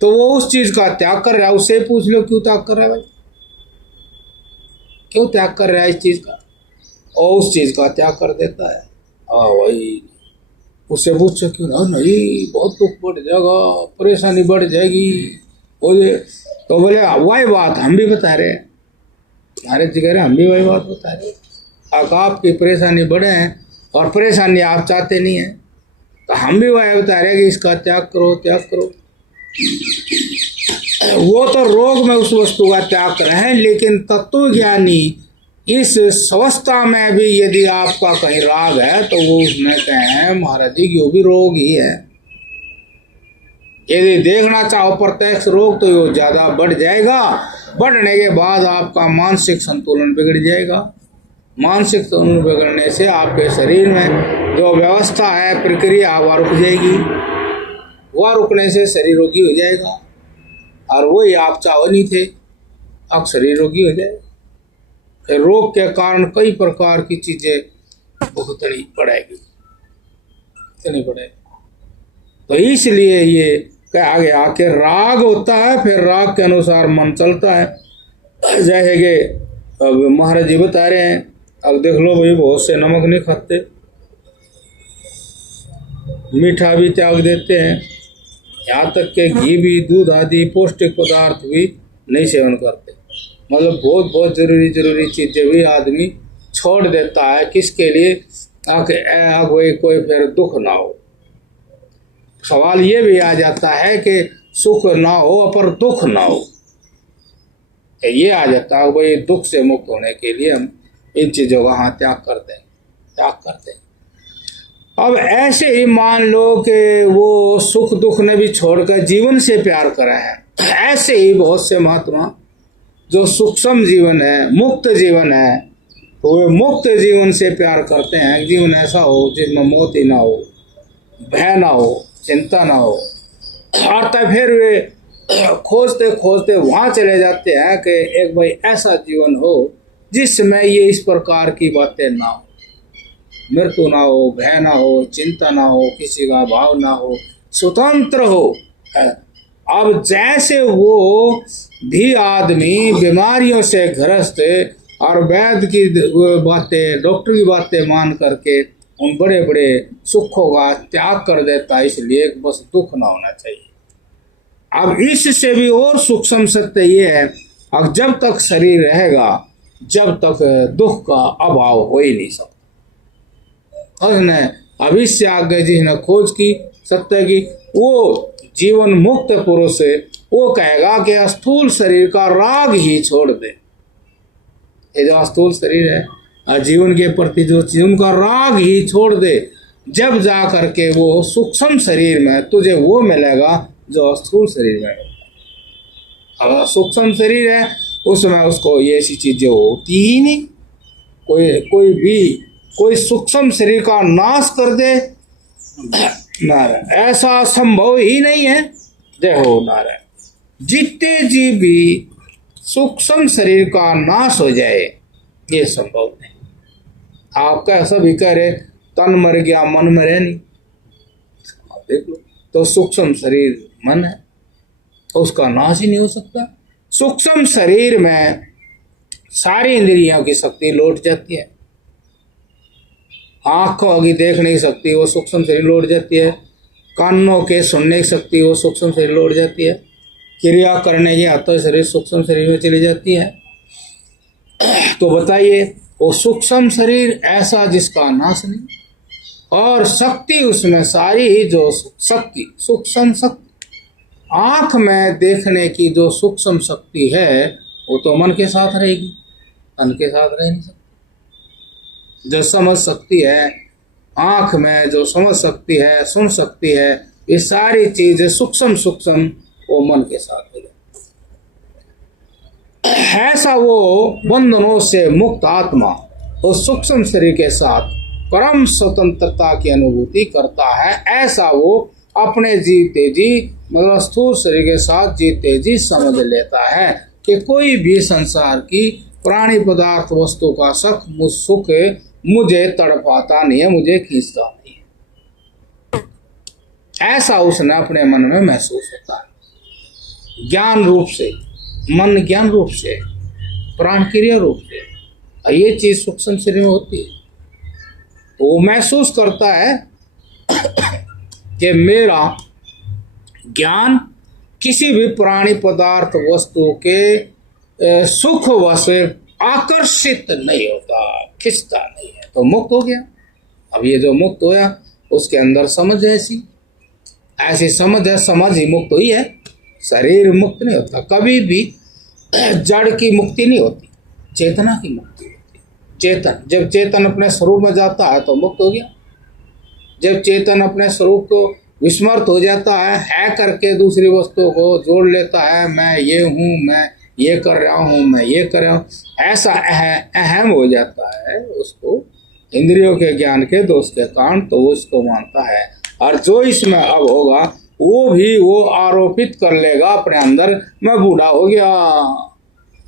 तो वो उस चीज का त्याग कर रहा है। उससे पूछ लो क्यों त्याग कर रहा है भाई, क्यों त्याग कर रहा है इस चीज का, और उस चीज का त्याग कर देता है। हाँ भाई, उससे पूछो क्यों ना, नहीं बहुत दुख बढ़ जाएगा, परेशानी बढ़ जाएगी, तो बोले वही बात हम भी बता रहे हैं, हमारे जिगर हम भी वही बात बता रहे हैं। आपकी परेशानी बढ़े हैं और परेशानी आप चाहते नहीं है, तो हम भी वही बता रहे हैं कि इसका त्याग करो, त्याग करो। वो तो रोग में उस वस्तु का त्याग कर रहे हैं, लेकिन तत्वज्ञानी इस अवस्था में भी यदि आपका कहीं राग है तो वो उसमें कहें महाराज जी वो भी रोग ही है। यदि देखना चाहो प्रत्यक्ष रोग तो वो ज्यादा बढ़ जाएगा, बढ़ने के बाद आपका मानसिक संतुलन बिगड़ जाएगा। मानसिक संतुलन बिगड़ने से आपके शरीर में जो व्यवस्था है प्रक्रिया वह रुक जाएगी, वह रुकने से शरीर रोगी हो जाएगा, और वही आप चाहो नहीं थे, अब शरीर रोगी हो जाए। फिर रोग के कारण कई प्रकार की चीजें भुगतनी पड़ेगी, तो इसलिए ये कहा गया कि राग होता है, फिर राग के अनुसार मन चलता है। जैसे कि अब महाराज जी बता रहे हैं, अब देख लो भाई बहुत से नमक नहीं खाते, मीठा भी त्याग देते हैं, यहाँ तक के घी भी, दूध आदि पौष्टिक पदार्थ भी नहीं सेवन करते। मतलब बहुत बहुत जरूरी चीजें भी आदमी छोड़ देता है, किसके लिए, कोई फिर दुख ना हो। सवाल ये भी आ जाता है कि सुख ना हो पर दुख ना हो, ये आ जाता है भाई दुख से मुक्त होने के लिए हम इन चीजों का हाँ त्याग करते हैं। अब ऐसे ही मान लो कि वो सुख दुख ने भी छोड़कर जीवन से प्यार करा है, ऐसे ही बहुत से महात्मा जो सूक्ष्म जीवन है, मुक्त जीवन है, तो वे मुक्त जीवन से प्यार करते हैं। जीवन ऐसा हो जिसमें मौत ही ना हो, भय ना हो, चिंता ना हो, और तब फिर वे खोजते खोजते वहां चले जाते हैं कि एक भाई ऐसा जीवन हो जिसमें ये इस प्रकार की बातें ना हो, मृत्यु ना हो, भय ना हो, चिंता ना हो, किसी का भाव ना हो, स्वतंत्र हो। अब जैसे वो भी आदमी बीमारियों से ग्रस्त और वैद्य की बातें, डॉक्टर की बातें मान करके उन बड़े बड़े सुखों का त्याग कर देता है, इसलिए बस दुख ना होना चाहिए। अब इससे भी और सूक्ष्म सत्य ये है, अब जब तक शरीर रहेगा जब तक दुख का अभाव हो ही नहीं सकता। उसने अब इससे आगे जिसने खोज की सत्य की, वो जीवन मुक्त पुरुष है, वो कहेगा कि स्थूल शरीर का राग ही छोड़ दे। ये जो स्थूल शरीर है जीवन के प्रति जो चीज उनका राग ही छोड़ दे, जब जा करके वो सूक्ष्म शरीर में तुझे वो मिलेगा जो स्थूल शरीर में। अब सूक्ष्म शरीर है उसमें उसको ये ऐसी चीजें होती ही नहीं। कोई सूक्ष्म शरीर का नाश कर दे नारायण, ऐसा संभव ही नहीं है। जय हो नारायण। जितने जीव भी सूक्ष्म शरीर का नाश हो जाए ये संभव नहीं। आपका सभी कह रहे तन मर गया मन मरे नहीं, आप देख लो तो सूक्ष्म शरीर मन है, उसका नाश ही नहीं हो सकता। सूक्ष्म शरीर में सारी इंद्रियों की शक्ति लौट जाती है। आंखों की देखने की शक्ति वो सूक्ष्म शरीर लौट जाती है, कानों के सुनने की शक्ति वो सूक्ष्म शरीर लौट जाती है, क्रिया करने की हाथों शरीर सूक्ष्म शरीर में चली जाती है। तो बताइए वो सूक्ष्म शरीर ऐसा जिसका नाश नहीं, और शक्ति उसमें सारी ही जो शक्ति सूक्ष्म शक्ति, आंख में देखने की जो सूक्ष्म शक्ति है वो तो मन के साथ रहेगी, तन के साथ रह नहीं सकती। जो समझ सकती है आंख में, जो समझ सकती है, सुन सकती है, ये सारी चीजें सूक्ष्म सूक्ष्म वो मन के साथ रहेगी। ऐसा वो बंधनों से मुक्त आत्मा उस सूक्ष्म शरीर के साथ परम स्वतंत्रता की अनुभूति करता है। ऐसा वो अपने जीते जी मतलब स्थूल शरीर के साथ जीते जी समझ लेता है कि कोई भी संसार की प्राणी पदार्थ वस्तु का सुख मुझे तड़पाता नहीं है, मुझे खींचता नहीं है। ऐसा उसने अपने मन में महसूस होता है, ज्ञान रूप से, मन ज्ञान रूप से, प्राण क्रिया रूप से। ये चीज सूक्ष्म शरीर में होती है। वो महसूस करता है कि मेरा ज्ञान किसी भी प्राणी पदार्थ वस्तु के सुख वश आकर्षित नहीं होता, खिंचता नहीं है, तो मुक्त हो गया। अब ये जो मुक्त होया उसके अंदर समझ है, ऐसी समझ है, समझ ही मुक्त हुई है। शरीर मुक्त नहीं होता कभी भी, जड़ की मुक्ति नहीं होती, चेतना की मुक्ति होती। चेतन, जब चेतन अपने स्वरूप में जाता है तो मुक्त हो गया। जब चेतन अपने स्वरूप को विस्मृत हो जाता है करके दूसरी वस्तुओं को जोड़ लेता है, मैं ये हूँ, मैं ये कर रहा हूँ, मैं ये कर रहा हूँ, ऐसा अहम हो जाता है उसको इंद्रियों के ज्ञान के दोष के कारण, तो वो इसको मानता है। और जो इसमें अब होगा वो भी वो आरोपित कर लेगा अपने अंदर, मैं बूढ़ा हो गया,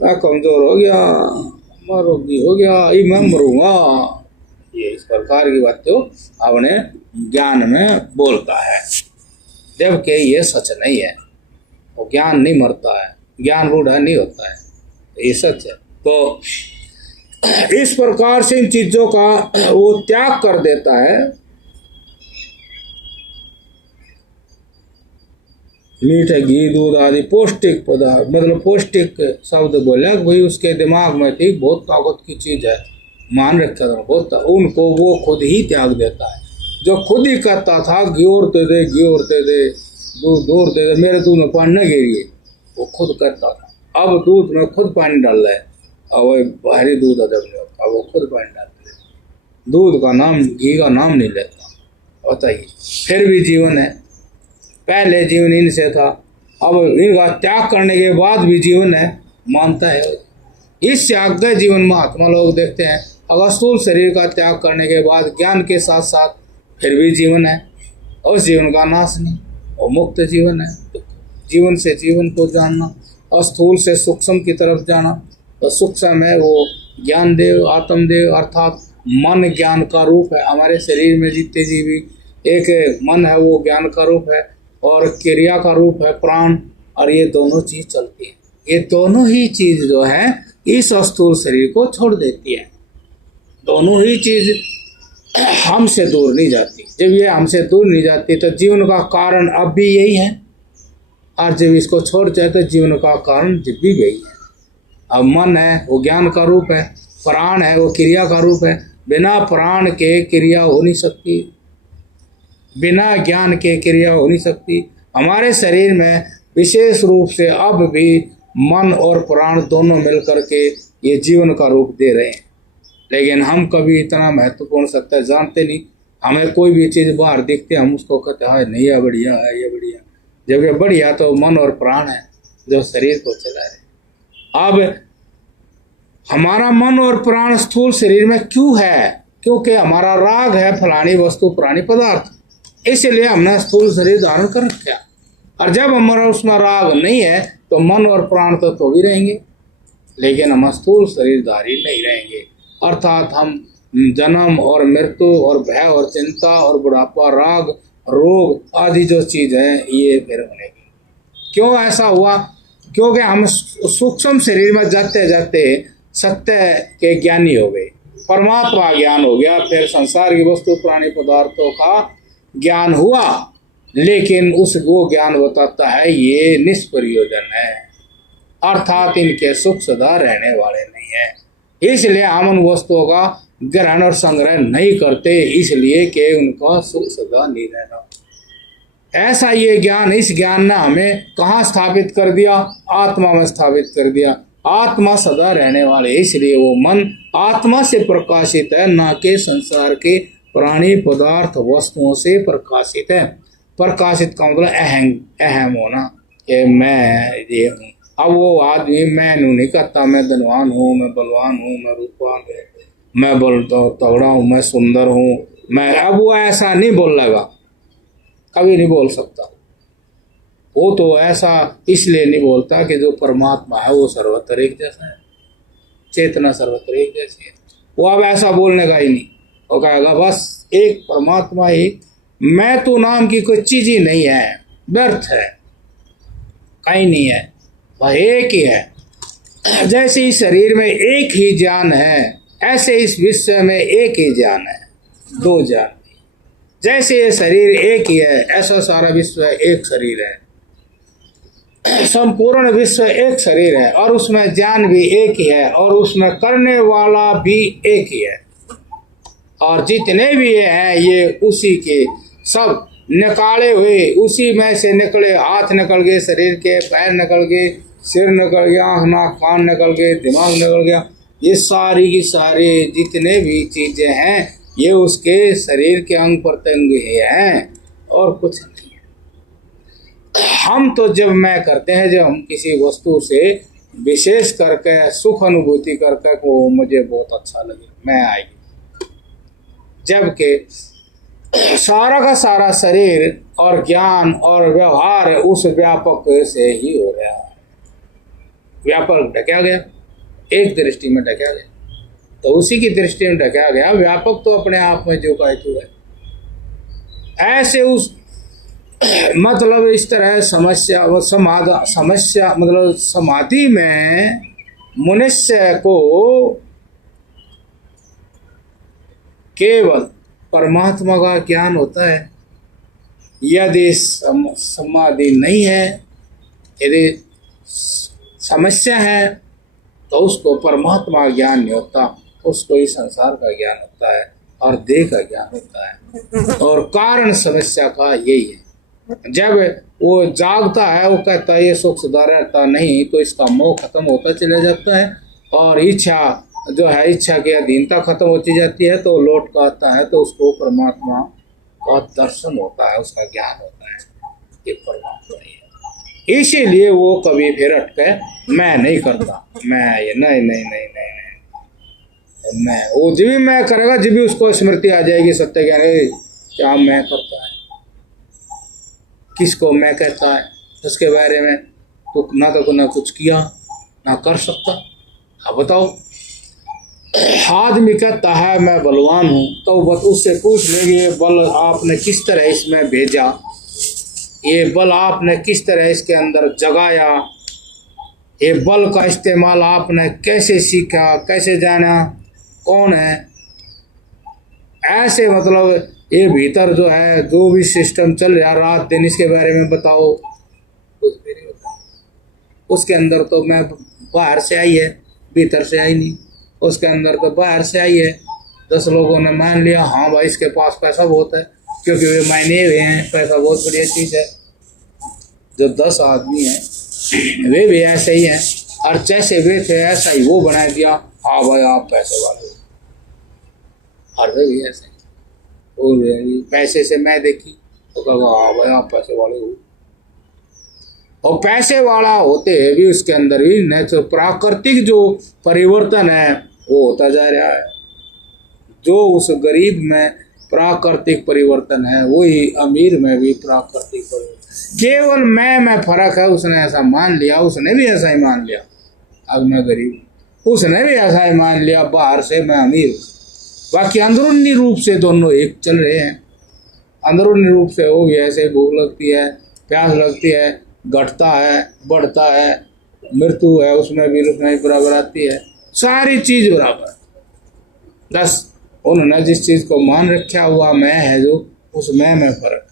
मैं कमजोर हो गया, मैं रोगी हो गया, मैं मरूंगा। ये इस प्रकार की बातें अपने ज्ञान में बोलता है, जबकि ये सच नहीं है। वो ज्ञान नहीं मरता है, ज्ञान बूढ़ा नहीं होता है, ये सच है। तो इस प्रकार से इन चीजों का वो त्याग कर देता है। मीठे घी दूध आदि पौष्टिक पदार्थ, मतलब पौष्टिक शब्द बोला भाई, उसके दिमाग में थी बहुत ताकत की चीज है, मान रखा था बहुत, उनको वो खुद ही त्याग देता है। जो खुद ही कहता था घी और दे दे, घी और दे दे, दूध और दे दे, मेरे दूध में पानी न गिरिए, वो खुद कहता था। अब दूध में खुद पानी डाल रहा है, और वो बाहरी दूध अदब नहीं होता, वो खुद पानी डाल रहा है, दूध का नाम, घी का नाम नहीं लेता। बताइए, फिर भी जीवन है। पहले जीवन इनसे था, अब इनका त्याग करने के बाद भी जीवन है, मानता है। इससे आगे जीवन महात्मा लोग देखते हैं, अगर स्थूल शरीर का त्याग करने के बाद ज्ञान के साथ साथ फिर भी जीवन है, और जीवन का नाश नहीं, और मुक्त जीवन है। जीवन से जीवन को जानना और स्थूल से सूक्ष्म की तरफ जाना, तो सूक्ष्म है वो ज्ञानदेव, आत्मदेव, अर्थात मन ज्ञान का रूप है। हमारे शरीर में जितने जीवी, एक मन है वो ज्ञान का रूप है, और क्रिया का रूप है प्राण, और ये दोनों चीज चलती है। ये दोनों ही चीज जो है इस स्थूल शरीर को छोड़ देती है। दोनों ही चीज हमसे दूर नहीं जाती। जब ये हमसे दूर नहीं जाती तो जीवन का कारण अब भी यही है, और जब इसको छोड़ जाए तो जीवन का कारण जब भी यही है। अब मन है वो ज्ञान का रूप है, प्राण है वो क्रिया का रूप है। बिना प्राण के क्रिया हो नहीं सकती, बिना ज्ञान के क्रिया हो नहीं सकती। हमारे शरीर में विशेष रूप से अब भी मन और प्राण दोनों मिलकर के ये जीवन का रूप दे रहे हैं, लेकिन हम कभी इतना महत्वपूर्ण सत्य जानते नहीं। हमें कोई भी चीज़ बाहर दिखती है, हम उसको कहते हैं नहीं ये बढ़िया है, ये बढ़िया, जबकि बढ़िया तो मन और प्राण है जो शरीर को चला रहे। अब हमारा मन और प्राण स्थूल शरीर में क्यों है? क्योंकि हमारा राग है फलानी वस्तु प्राणी पदार्थ, इसलिए हमने स्थूल शरीर धारण कर रखा। और जब हमारा उसमें राग नहीं है तो मन और प्राण तो भी रहेंगे, लेकिन हम स्थूल शरीरधारी नहीं रहेंगे। अर्थात हम जन्म और मृत्यु और भय और चिंता और बुढ़ापा, राग, रोग आदि जो चीज है ये फिर बनेगी। क्यों ऐसा हुआ? क्योंकि हम सूक्ष्म शरीर में जाते जाते सत्य के ज्ञानी हो गए, परमात्मा ज्ञान हो गया, फिर संसार की वस्तु प्राणी पदार्थों का ज्ञान हुआ, लेकिन उस वो ज्ञान बताता है ये निष्प्रयोजन है, अर्थात इनके सुख सदा रहने वाले नहीं है। इसलिए हम उन वस्तुओं का ग्रहण और संग्रह नहीं करते, इसलिए कि उनका सुख सदा नहीं रहना। ऐसा ये ज्ञान, इस ज्ञान ने हमें कहाँ स्थापित कर दिया? आत्मा में स्थापित कर दिया। आत्मा सदा रहने वाले, इसलिए वो मन आत्मा से प्रकाशित है, ना कि संसार के प्राणी पदार्थ वस्तुओं से प्रकाशित है। प्रकाशित का मतलब अहम होना कि मैं ये हूँ। अब वो आदमी मैं नहीं कहता मैं धनवान हूँ, मैं बलवान हूँ, मैं रूपवान हूँ, मैं तगड़ा हूँ, मैं सुंदर हूँ, मैं, अब वो ऐसा नहीं बोलेगा, कभी नहीं बोल सकता। वो तो ऐसा इसलिए नहीं बोलता कि जो परमात्मा है वो सर्वत्र एक जैसा है, चेतना सर्वत्र एक जैसी है। वो अब ऐसा बोलने का ही नहीं, वो कहेगा बस एक परमात्मा एक, मैं तो नाम की कोई चीज ही नहीं है, व्यर्थ है, कहीं नहीं है, वह एक ही है। जैसे इस शरीर में एक ही जान है, ऐसे इस विश्व में एक ही जान है, दो जान नहीं। जैसे ये शरीर एक ही है, ऐसा सारा विश्व एक शरीर है। संपूर्ण विश्व एक शरीर है और उसमें ज्ञान भी एक ही है और उसमें करने वाला भी एक ही है। और जितने भी ये हैं ये उसी के सब निकाले हुए, उसी में से निकले। हाथ निकल गए शरीर के, पैर निकल गए, सिर निकल गया, आँख नाक कान निकल गए, दिमाग निकल गया। ये सारी की सारी जितने भी चीजें हैं ये उसके शरीर के अंग प्रत्यंग ही हैं और कुछ नहीं। हम तो जब मैं करते हैं, जब हम किसी वस्तु से विशेष करके सुख अनुभूति करके वो मुझे बहुत अच्छा लगे, मैं आएगी। जबकि सारा का सारा शरीर और ज्ञान और व्यवहार उस व्यापक से ही हो रहा है। व्यापक ढका गया, एक दृष्टि में ढका गया, तो उसी की दृष्टि में ढका गया। व्यापक तो अपने आप में जो का तू है। ऐसे उस मतलब इस तरह समस्या मतलब समाधि में मनुष्य को केवल परमात्मा का ज्ञान होता है। यदि समाधि नहीं है, यदि समस्या है, तो उसको परमात्मा ज्ञान नहीं होता, उसको इस संसार का ज्ञान होता है और देह का ज्ञान होता है। और कारण समस्या का यही है। जब वो जागता है, वो कहता है ये सुख सुधार रहता नहीं, तो इसका मोह खत्म होता चला जाता है और इच्छा जो है, इच्छा की अधीनता खत्म होती जाती है, तो लौट का आता है, तो उसको परमात्मा का दर्शन होता है, उसका ज्ञान होता है ये परमात्मा ही है। इसीलिए वो कभी फिर अटके मैं नहीं करता, मैं ये नहीं नहीं नहीं नहीं नहीं मैं, वो जब भी मैं करेगा, जब भी उसको स्मृति आ जाएगी सत्य ज्ञान, क्या मैं करता है, किसको मैं कहता है, उसके बारे में तो ना कुछ किया ना कर सकता। अब बताओ, आदमी कहता है मैं बलवान हूँ, तो बस उससे पूछ लेंगे ये बल आपने किस तरह इसमें भेजा, ये बल आपने किस तरह इसके अंदर जगाया, ये बल का इस्तेमाल आपने कैसे सीखा, कैसे जाना, कौन है। ऐसे मतलब ये भीतर जो है जो भी सिस्टम चल रहा रात दिन, इसके बारे में बताओ, कुछ भी नहीं होता। उसके अंदर तो मैं बाहर से आई है, भीतर से आई नहीं। उसके अंदर तो बाहर से आई है, 10 लोगों ने मान लिया हाँ भाई इसके पास पैसा बहुत है, क्योंकि वे मायने हुए हैं, पैसा बहुत बढ़िया चीज है। जो 10 आदमी हैं वे भी ऐसे ही हैं, और जैसे वे थे ऐसा ही वो बना दिया, हाँ भाई आप पैसे वाले हो, और वे भी ऐसे। पैसे से मैं देखी तो कहा हाँ भाई आप पैसे वाले हो। और पैसे वाला होते हैं भी उसके अंदर भी न तो प्राकृतिक जो परिवर्तन है वो होता जा रहा है। जो उस गरीब में प्राकृतिक परिवर्तन है वही अमीर में भी प्राकृतिक परिवर्तन। केवल मैं फर्क है, उसने ऐसा मान लिया, उसने भी ऐसा ही मान लिया अब मैं गरीब, उसने भी ऐसा ही मान लिया बाहर से मैं अमीर। बाकी अंदरूनी रूप से दोनों एक चल रहे हैं। अंदरूनी रूप से वो भी ऐसे भूख लगती है, प्यास लगती है, घटता है, बढ़ता है, मृत्यु है, उसमें भी रुकना बराबर आती है, सारी चीज बराबर। बस उन्होंने जिस चीज को मान रखा हुआ मैं है, जो उस मैं फर्क।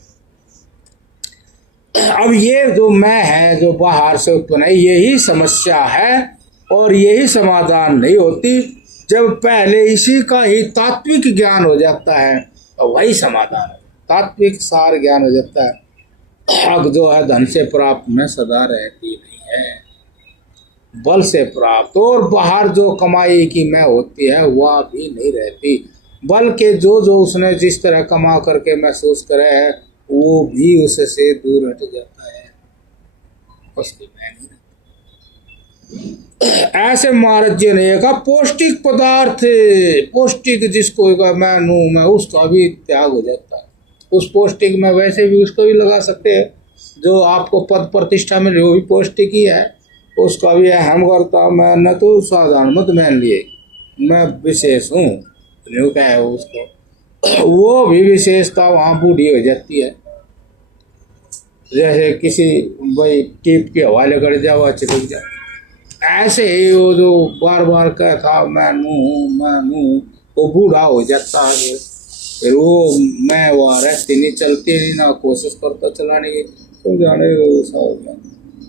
अब ये जो मैं है जो बाहर से उत्पन्न है, यही समस्या है और यही समाधान नहीं होती। जब पहले इसी का ही तात्विक ज्ञान हो जाता है तो वही समाधान है, तात्विक सार ज्ञान हो जाता है। अब जो है धन से प्राप्त में सदा रहती नहीं है, बल से प्राप्त। और बाहर जो कमाई की मैं होती है वह भी नहीं रहती, बल्कि जो उसने जिस तरह कमा करके महसूस करे है वो भी उससे दूर हट जाता है, उसकी मैं नहीं। ऐसे महाराज जी ने कहा पौष्टिक पदार्थ, पौष्टिक जिसको मैं उसका भी त्याग हो जाता है। उस पौष्टिक में वैसे भी उसको भी लगा सकते हैं, जो आपको पद प्रतिष्ठा मिले वो भी पौष्टिक ही है, उसका भी अहम करता मैं न तो साधारण मत मान लिए, मैं विशेष हूँ, न्यू क्या है उसको, वो भी विशेषता वहाँ बूढ़ी हो जाती है। जैसे किसी भाई टीप के हवाले कर जाओ चिपक जाओ, ऐसे ही वो जो बार बार कहा था मैं हूँ, वो बूढ़ा हो जाता है। फिर वो मैं वहाँ रहती नहीं, चलती नहीं, ना कोशिश करता चलाने की, समझाने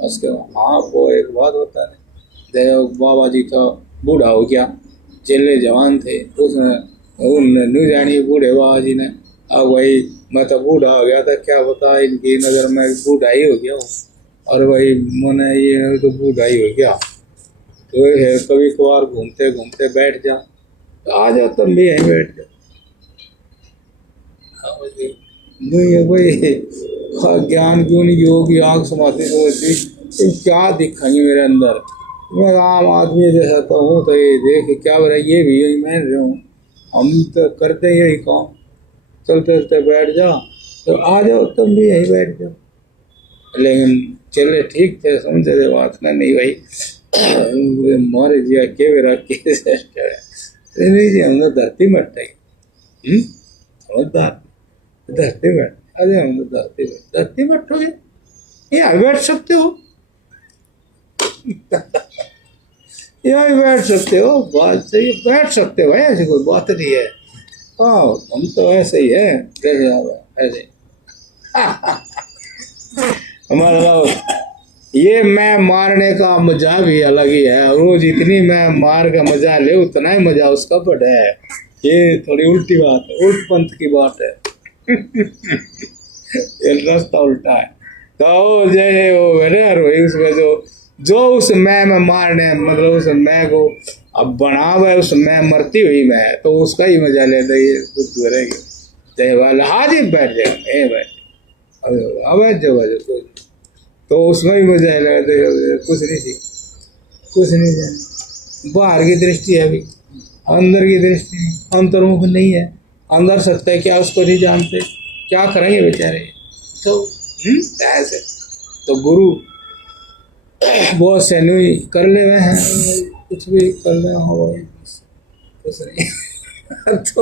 उसके। हाँ वो एक बात होता है, जब बाबा जी का बूढ़ा हो गया, चेले जवान थे, उसने उनने नहीं जानी बूढ़े बाबा जी ने, अब भाई मैं तो बूढ़ा हो गया था, क्या पता इनकी नज़र में बूढ़ा ही हो गया हूँ, और भाई मैंने ये तो बूढ़ा ही हो गया। तो है कभी कभार घूमते घूमते बैठ जा, तो आ जाओ तुम भी यहीं बैठ जाओ। नहीं भाई ज्ञान क्यों नहीं, योग योग समाधि तो क्या दिखाएंगे मेरे अंदर, मैं आम आदमी जैसा तो हूँ, तो ये देख क्या बोला, ये भी यही मान रहा हूँ, हम तो करते ही यही काम, चलते चलते बैठ जाओ, तो आ जाओ तुम भी यहीं बैठ जाओ। लेकिन चले ठीक थे, समझे थे बात ना, नहीं भाई मारे जिया के मेरा केस है नहीं जी, हम धरती मट्टा समझदार धरती बैठ, अरे हम धरती बैठोगे, यहाँ बैठ सकते हो यहाँ भी बैठ सकते हो, बात सही, बैठ सकते हो भाई, ऐसी कोई बात नहीं है। हाँ हम तो ऐसे ही है जैसे ऐसे हमारा ये मैं मारने का मजा भी अलग ही है, रोज इतनी मैं मार का मजा ले उतना ही मजा उसका बड़ा है। ये थोड़ी उल्टी बात है, उल्ट पंथ की बात है ये रास्ता उल्टा है। तो जैसे वो रोही उसका जो उस मैं में मारने, मतलब उस मैं को अब बना हुआ है, उस मैं मरती हुई मैं, तो उसका ही मजा लेता ये कुछ रहेगी। जय वाला हाजी बैठ जाए, ए बैठ अब जो तो उसमें भी मजा लेते, कुछ नहीं थी, कुछ नहीं जाए। बाहर की दृष्टि है अभी, अंदर की दृष्टि अंतर्मुख नहीं है, अंदर सत्य है क्या उसको नहीं जानते, क्या करेंगे बेचारे। तो ऐसे तो गुरु बहुत से नहीं कर ले हुए हैं, कुछ भी कर ले हो कुछ नहीं तो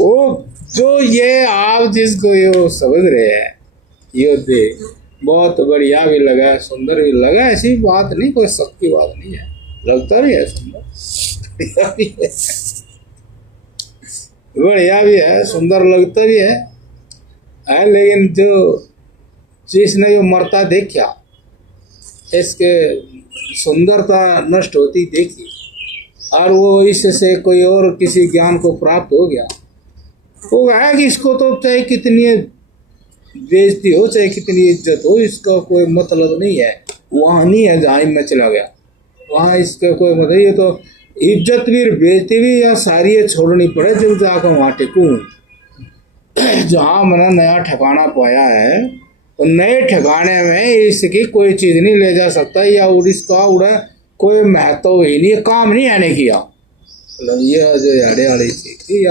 वो जो ये आप जिसको ये समझ रहे हैं, ये देख बहुत बढ़िया भी लगा, सुंदर भी लगा, ऐसी बात नहीं, कोई शक की बात नहीं है, लगता भी है सुंदर, बढ़िया भी है, सुंदर लगता भी है, लेकिन जो जिसने जो मरता देखा, इसके सुंदरता नष्ट होती देखी, और वो इससे कोई और किसी ज्ञान को प्राप्त हो गया, वो है कि इसको तो चाहे कितनी बेइज्जती हो, चाहे कितनी इज्जत हो, इसका कोई मतलब नहीं है, वहाँ नहीं है जहाँ मैं चला गया, वहाँ इसका कोई मतलब, ये तो इज्जत भी बेइज्जती भी या सारी छोड़नी पड़े जब जाकर वहाँ टिकूँ। जहाँ मैंने नया ठिकाना पाया है, तो नए ठिकाने में इसकी कोई चीज़ नहीं ले जा सकता, या इसका उड़ा कोई महत्व ही नहीं, काम नहीं आने किया, मतलब ये जो याड़े वाली चीज थी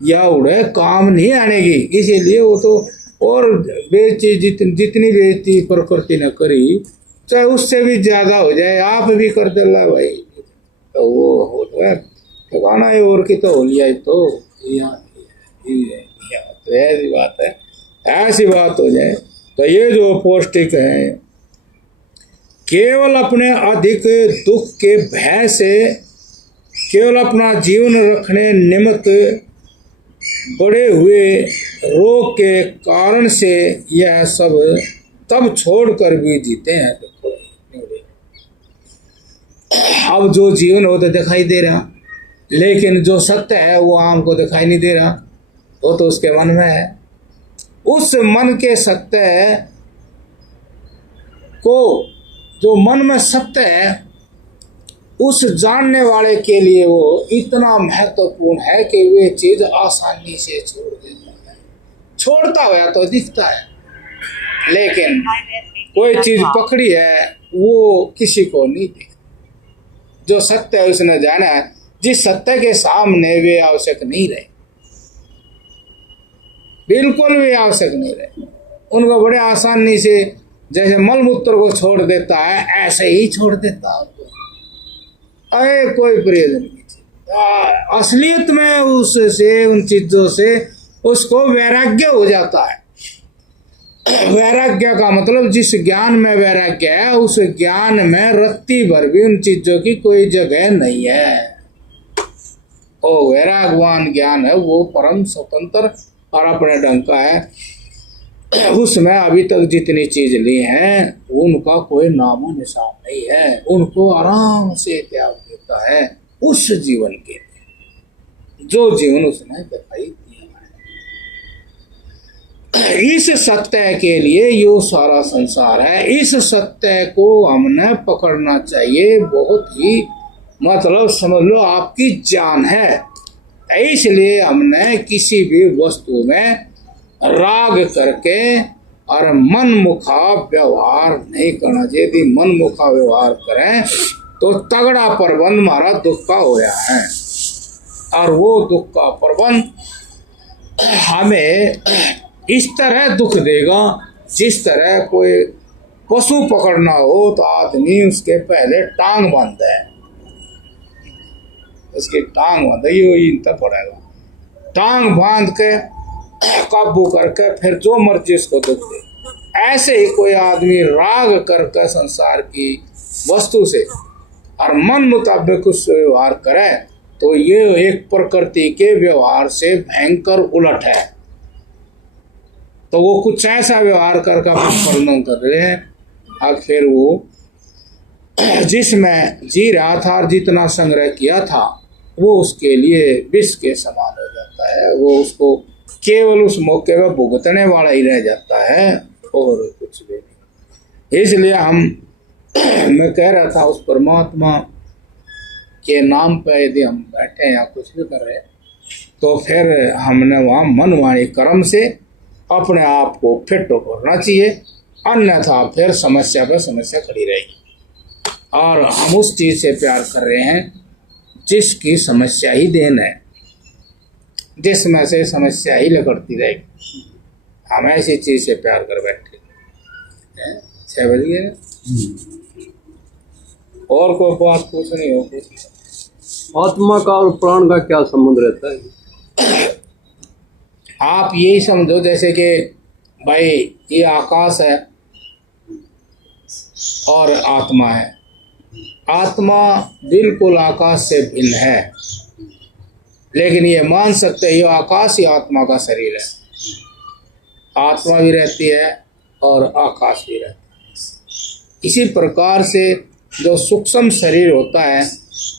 या उड़े काम नहीं आने की, इसीलिए वो तो और बेइज्जती जितनी बेइज्जती प्रकृति ने करी, चाहे उससे भी ज्यादा हो जाए, आप भी कर दे ला भाई, तो वो हो तो ठिकाना है और की तो हो लिया, तो ऐसी बात है, ऐसी बात हो जाए। तो ये जो पौष्टिक है, केवल अपने अधिक दुख के भय से, केवल अपना जीवन रखने निमित्त बढ़े हुए रोग के कारण से यह सब तब छोड़कर भी जीते हैं। अब जो जीवन हो तो दिखाई दे रहा, लेकिन जो सत्य है वो आम को दिखाई नहीं दे रहा, वो तो उसके मन में है। उस मन के सत्य को, जो मन में सत्य है, उस जानने वाले के लिए वो इतना महत्वपूर्ण है कि वे चीज आसानी से छोड़ देता है। छोड़ता हुआ तो दिखता है, लेकिन कोई चीज पकड़ी है वो किसी को नहीं दिखती। जो सत्य है उसने जाना है, जिस सत्य के सामने वे आवश्यक नहीं रहे, बिल्कुल भी आवश्यक नहीं रहे, उनको बड़े आसानी से जैसे मलमूत्र को छोड़ देता है ऐसे ही छोड़ देता है। अरे कोई प्रयोजन नहीं। असलियत में उससे, उन चीजों से उसको वैराग्य हो जाता है। वैराग्य का मतलब जिस ज्ञान में वैराग्य है उस ज्ञान में रत्ती भर भी उन चीजों की कोई जगह नहीं है। वो वैरागवान ज्ञान है, वो परम स्वतंत्र और अपने ढंग का है। उसमें अभी तक जितनी चीज ली हैं उनका कोई नामो निशान नहीं है। उनको आराम से त्याग देता है उस जीवन के लिए जो जीवन उसने दिखाई दिया है। इस सत्य के लिए यो सारा संसार है। इस सत्य को हमने पकड़ना चाहिए। बहुत ही मतलब समझ लो आपकी जान है। इसलिए हमने किसी भी वस्तु में राग करके और मनमुखा व्यवहार नहीं करना चाहिए। यदि मनमुखा व्यवहार करें तो तगड़ा प्रबंध हमारा दुख का हो रहा है। और वो दुख का प्रबंध हमें इस तरह दुख देगा जिस तरह कोई पशु पकड़ना हो तो आदमी उसके पहले टांग बांधता है, उसकी टांग बांधे ये इंता पड़ेगा। टांग बांध के काबू करके फिर जो मर्जी उसको दुख दे। ऐसे ही कोई आदमी राग करके संसार की वस्तु से और मन मुताबिक उस व्यवहार करे तो ये एक प्रकृति के व्यवहार से भयंकर उलट है। तो वो कुछ ऐसा व्यवहार करके परिणाम कर रहे हैं और फिर वो जिसमें जी रहा था और जितना संग्रह किया था वो उसके लिए विष के समान हो जाता है। वो उसको केवल उस मौके पर भुगतने वाला ही रह जाता है और कुछ भी नहीं। इसलिए मैं कह रहा था उस परमात्मा के नाम पर यदि हम बैठे या कुछ भी कर रहे तो फिर हमने वहाँ मन वाणी कर्म से अपने आप को फिट करना चाहिए। अन्यथा फिर समस्या पर समस्या खड़ी रहेगी और हम उस चीज़ से प्यार कर रहे हैं जिसकी समस्या ही देन है, जिसमें से समस्या ही लगड़ती रहेगी। हम ऐसी चीज से प्यार कर बैठे। 6 बज गए। और कोई बात पूछनी हो कुछ? आत्मा का और प्राण का क्या संबंध रहता है? आप यही समझो जैसे कि भाई ये आकाश है और आत्मा है। आत्मा बिल्कुल आकाश से भिन्न है, लेकिन ये मान सकते हैं ये आकाश ही आत्मा का शरीर है। आत्मा भी रहती है और आकाश भी रहता है। इसी प्रकार से जो सूक्ष्म शरीर होता है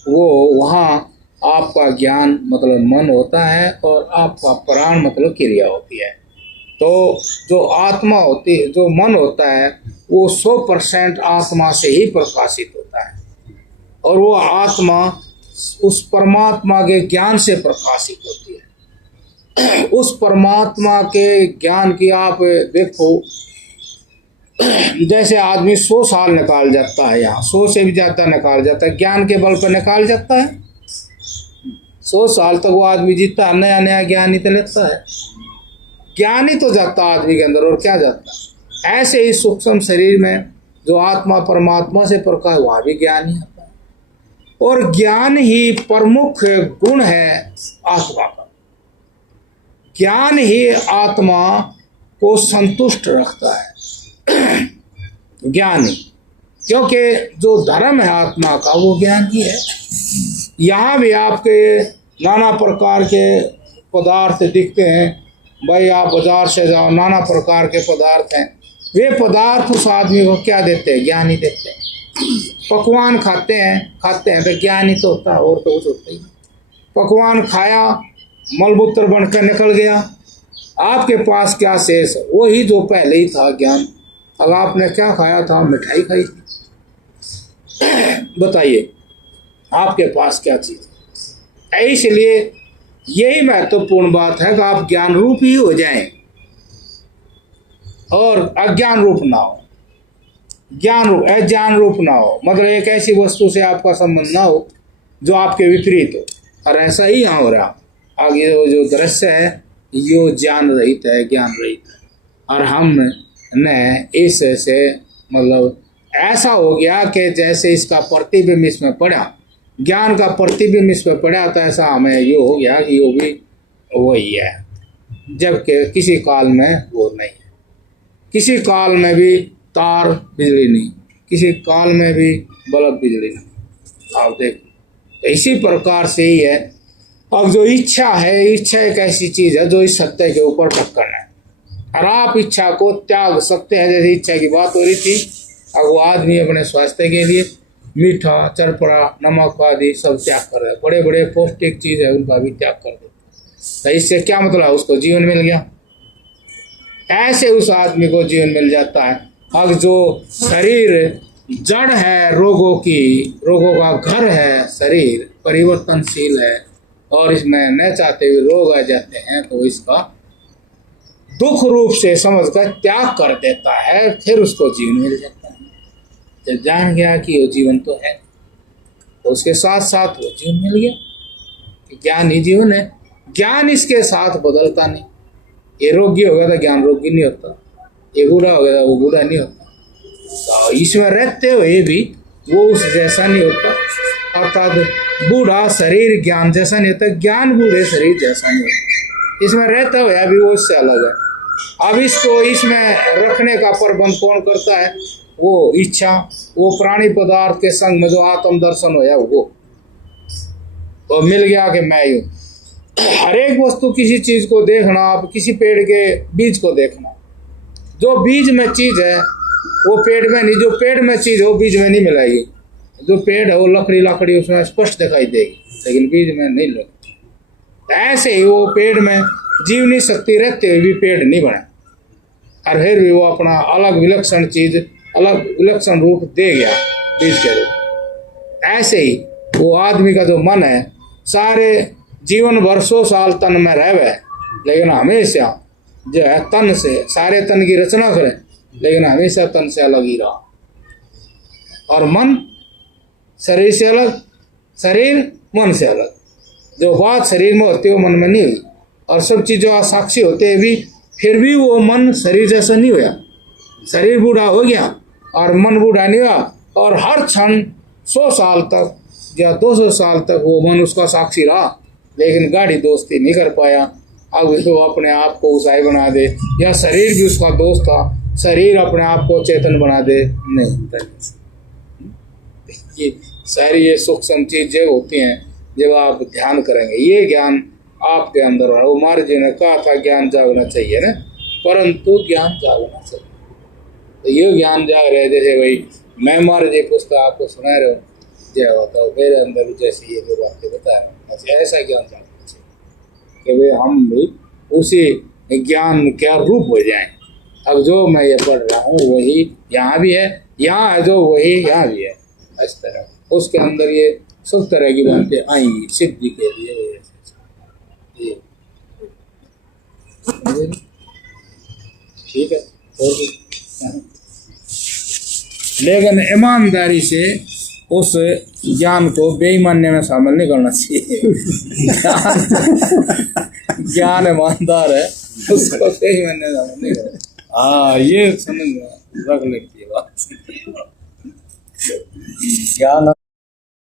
वो वहाँ आपका ज्ञान मतलब मन होता है और आपका प्राण मतलब क्रिया होती है। तो जो आत्मा होती है, जो मन होता है वो 100% आत्मा से ही प्रकाशित होता है और वो आत्मा उस परमात्मा के ज्ञान से प्रकाशित होती है। उस परमात्मा के ज्ञान की आप देखो, जैसे आदमी 100 साल निकाल जाता है, यहाँ 100 से भी ज़्यादा निकाल जाता है, ज्ञान के बल पर निकाल जाता है। 100 साल तक वो आदमी जीता है, नया नया ज्ञान ही तो लेता है। ज्ञान ही तो जाता है आदमी के अंदर, और क्या जाता है। ऐसे ही सूक्ष्म शरीर में जो आत्मा परमात्मा से प्रकाश, वहाँ भी ज्ञान ही आता है और ज्ञान ही प्रमुख गुण है आत्मा का। ज्ञान ही आत्मा को संतुष्ट रखता है। ज्ञान ही, क्योंकि जो धर्म है आत्मा का वो ज्ञान ही है। यहाँ भी आपके नाना प्रकार के पदार्थ दिखते हैं। भाई आप बाजार से जाओ, नाना प्रकार के पदार्थ हैं। वे पदार्थ उस आदमी को क्या देते हैं? ज्ञान ही देते हैं। पकवान खाते हैं तो ज्ञान ही तो होता है, और तो कुछ होता ही। पकवान खाया, मलमूत्र बनकर निकल गया, आपके पास क्या शेष? वही जो पहले ही था ज्ञान। अब आपने क्या खाया था? मिठाई खाई थी। बताइए आपके पास क्या चीज है? इसलिए यही महत्वपूर्ण बात है कि आप ज्ञान रूप ही हो जाएं और अज्ञान रूप ना हो। अज्ञान रूप ना हो, मतलब एक ऐसी वस्तु से आपका संबंध ना हो जो आपके विपरीत हो। और ऐसा ही यहाँ हो रहा। आगे जो दृश्य है यो ज्ञान रहित है, ज्ञान रहित है। और हम ने इस से मतलब ऐसा हो गया कि जैसे इसका प्रतिबिंब इसमें पड़ा, ज्ञान का प्रतिबिंब इसमें पड़ा, तो ऐसा हमें ये हो गया कि वो भी वही है, जबकि किसी काल में वो नहीं है। किसी काल में भी तार बिजली नहीं, किसी काल में भी बल्ब बिजली नहीं। आप देखो, तो इसी प्रकार से ही है। अब जो इच्छा है, इच्छा एक ऐसी चीज है जो इस सत्य के ऊपर ढक्कन है, और आप इच्छा को त्याग सकते हैं। जैसे इच्छा की बात हो रही थी, अब वो आदमी अपने स्वास्थ्य के लिए मीठा, चरपड़ा, नमक आदि सब त्याग कर रहा है, बड़े बड़े पौष्टिक चीज है उनका भी त्याग कर देता है। तो इससे क्या मतलब, उसको जीवन मिल गया। ऐसे उस आदमी को जीवन मिल जाता है। अब जो शरीर जड़ है, रोगों का घर है, शरीर परिवर्तनशील है और इसमें न चाहते हुए रोग आ जाते हैं, तो इसका दुख रूप से समझकर त्याग कर देता है, फिर उसको जीवन मिल जाता है। जब जान गया कि वो जीवन तो है, तो उसके साथ साथ वो जीवन मिल गया। ज्ञान ही जीवन है, ज्ञान इसके साथ बदलता नहीं। ये रोगी हो गया तो ज्ञान रोगी नहीं होता, ये बूढ़ा हो गया तो वो बूढ़ा नहीं होता। तो इसमें रहते हुए भी वो उस जैसा नहीं होता, अर्थात बूढ़ा शरीर ज्ञान जैसा नहीं होता, ज्ञान बूढ़े शरीर जैसा नहीं होता। इसमें रहता हुआ अभी वो इससे अलग है। अब इसको इसमें रखने का प्रबंध कौन करता है? वो इच्छा, वो प्राणी पदार्थ के संग में जो आत्म दर्शन होया वो तो मिल गया कि मैं यूं। हर एक वस्तु, किसी चीज को देखना, आप किसी पेड़ के बीज को देखना, जो बीज में चीज है वो पेड़ में नहीं, जो पेड़ में चीज है वो बीज में नहीं मिलाएगी। जो पेड़ है वो लकड़ी उसमें स्पष्ट दिखाई देगी, लेकिन बीज में नहीं लगती। ऐसे ही वो पेड़ में जीवनी शक्ति रहते हुए भी पेड़ नहीं बना, और फिर भी वो अपना अलग विलक्षण चीज, अलग विलक्षण रूप दे गया बीज के रूप। ऐसे ही वो आदमी का जो मन है, सारे जीवन वर्षों साल तन में रहे, लेकिन हमेशा जो है तन से, सारे तन की रचना करे, लेकिन हमेशा तन से अलग ही रहा। और मन शरीर से अलग, शरीर मन से अलग। जो बात शरीर में होती है वो मन में नहीं हुई, और सब चीजों साक्षी होते भी फिर भी वो मन शरीर जैसा नहीं हुआ। शरीर बूढ़ा हो गया और मन बूढ़ा नहीं हुआ, और हर क्षण 100 साल तक या 200 साल तक वो मन उसका साक्षी रहा, लेकिन गाढ़ी दोस्ती नहीं कर पाया। अब तो अपने आप को ऊंचाई बना दे, या शरीर भी उसका दोस्त था, शरीर अपने आप को चेतन बना दे, नहीं। ये सारी ये सूक्ष्म चीजें होती हैं जब आप ध्यान करेंगे। ये ज्ञान आपके अंदर है। उमर जी ने कहा था ज्ञान जागना चाहिए ना, परंतु ज्ञान जागना चाहिए। तो ये ज्ञान जाग रहे, जैसे भाई मैं मार जी पुस्तक आपको सुना रहे हो, जय होता है मेरे अंदर भी जैसे ये जो बातें बता रहे हैं, ऐसा ज्ञान जागना चाहिए कि वे हम भी उसी ज्ञान का रूप हो जाएं। अब जो मैं ये पढ़ रहा हूँ वही यहाँ भी है, यहाँ है जो वही यहाँ भी है। इस तरह उसके अंदर ये सब तरह की बातें आएंगी सिद्धि के लिए। ठीक है, लेकिन ईमानदारी से उस ज्ञान को बेईमानी में शामिल नहीं करना चाहिए। ज्ञान ईमानदार है, उसको बेईमानी में शामिल नहीं करना। हाँ, ये समझ रख लेती है बात। ज्ञान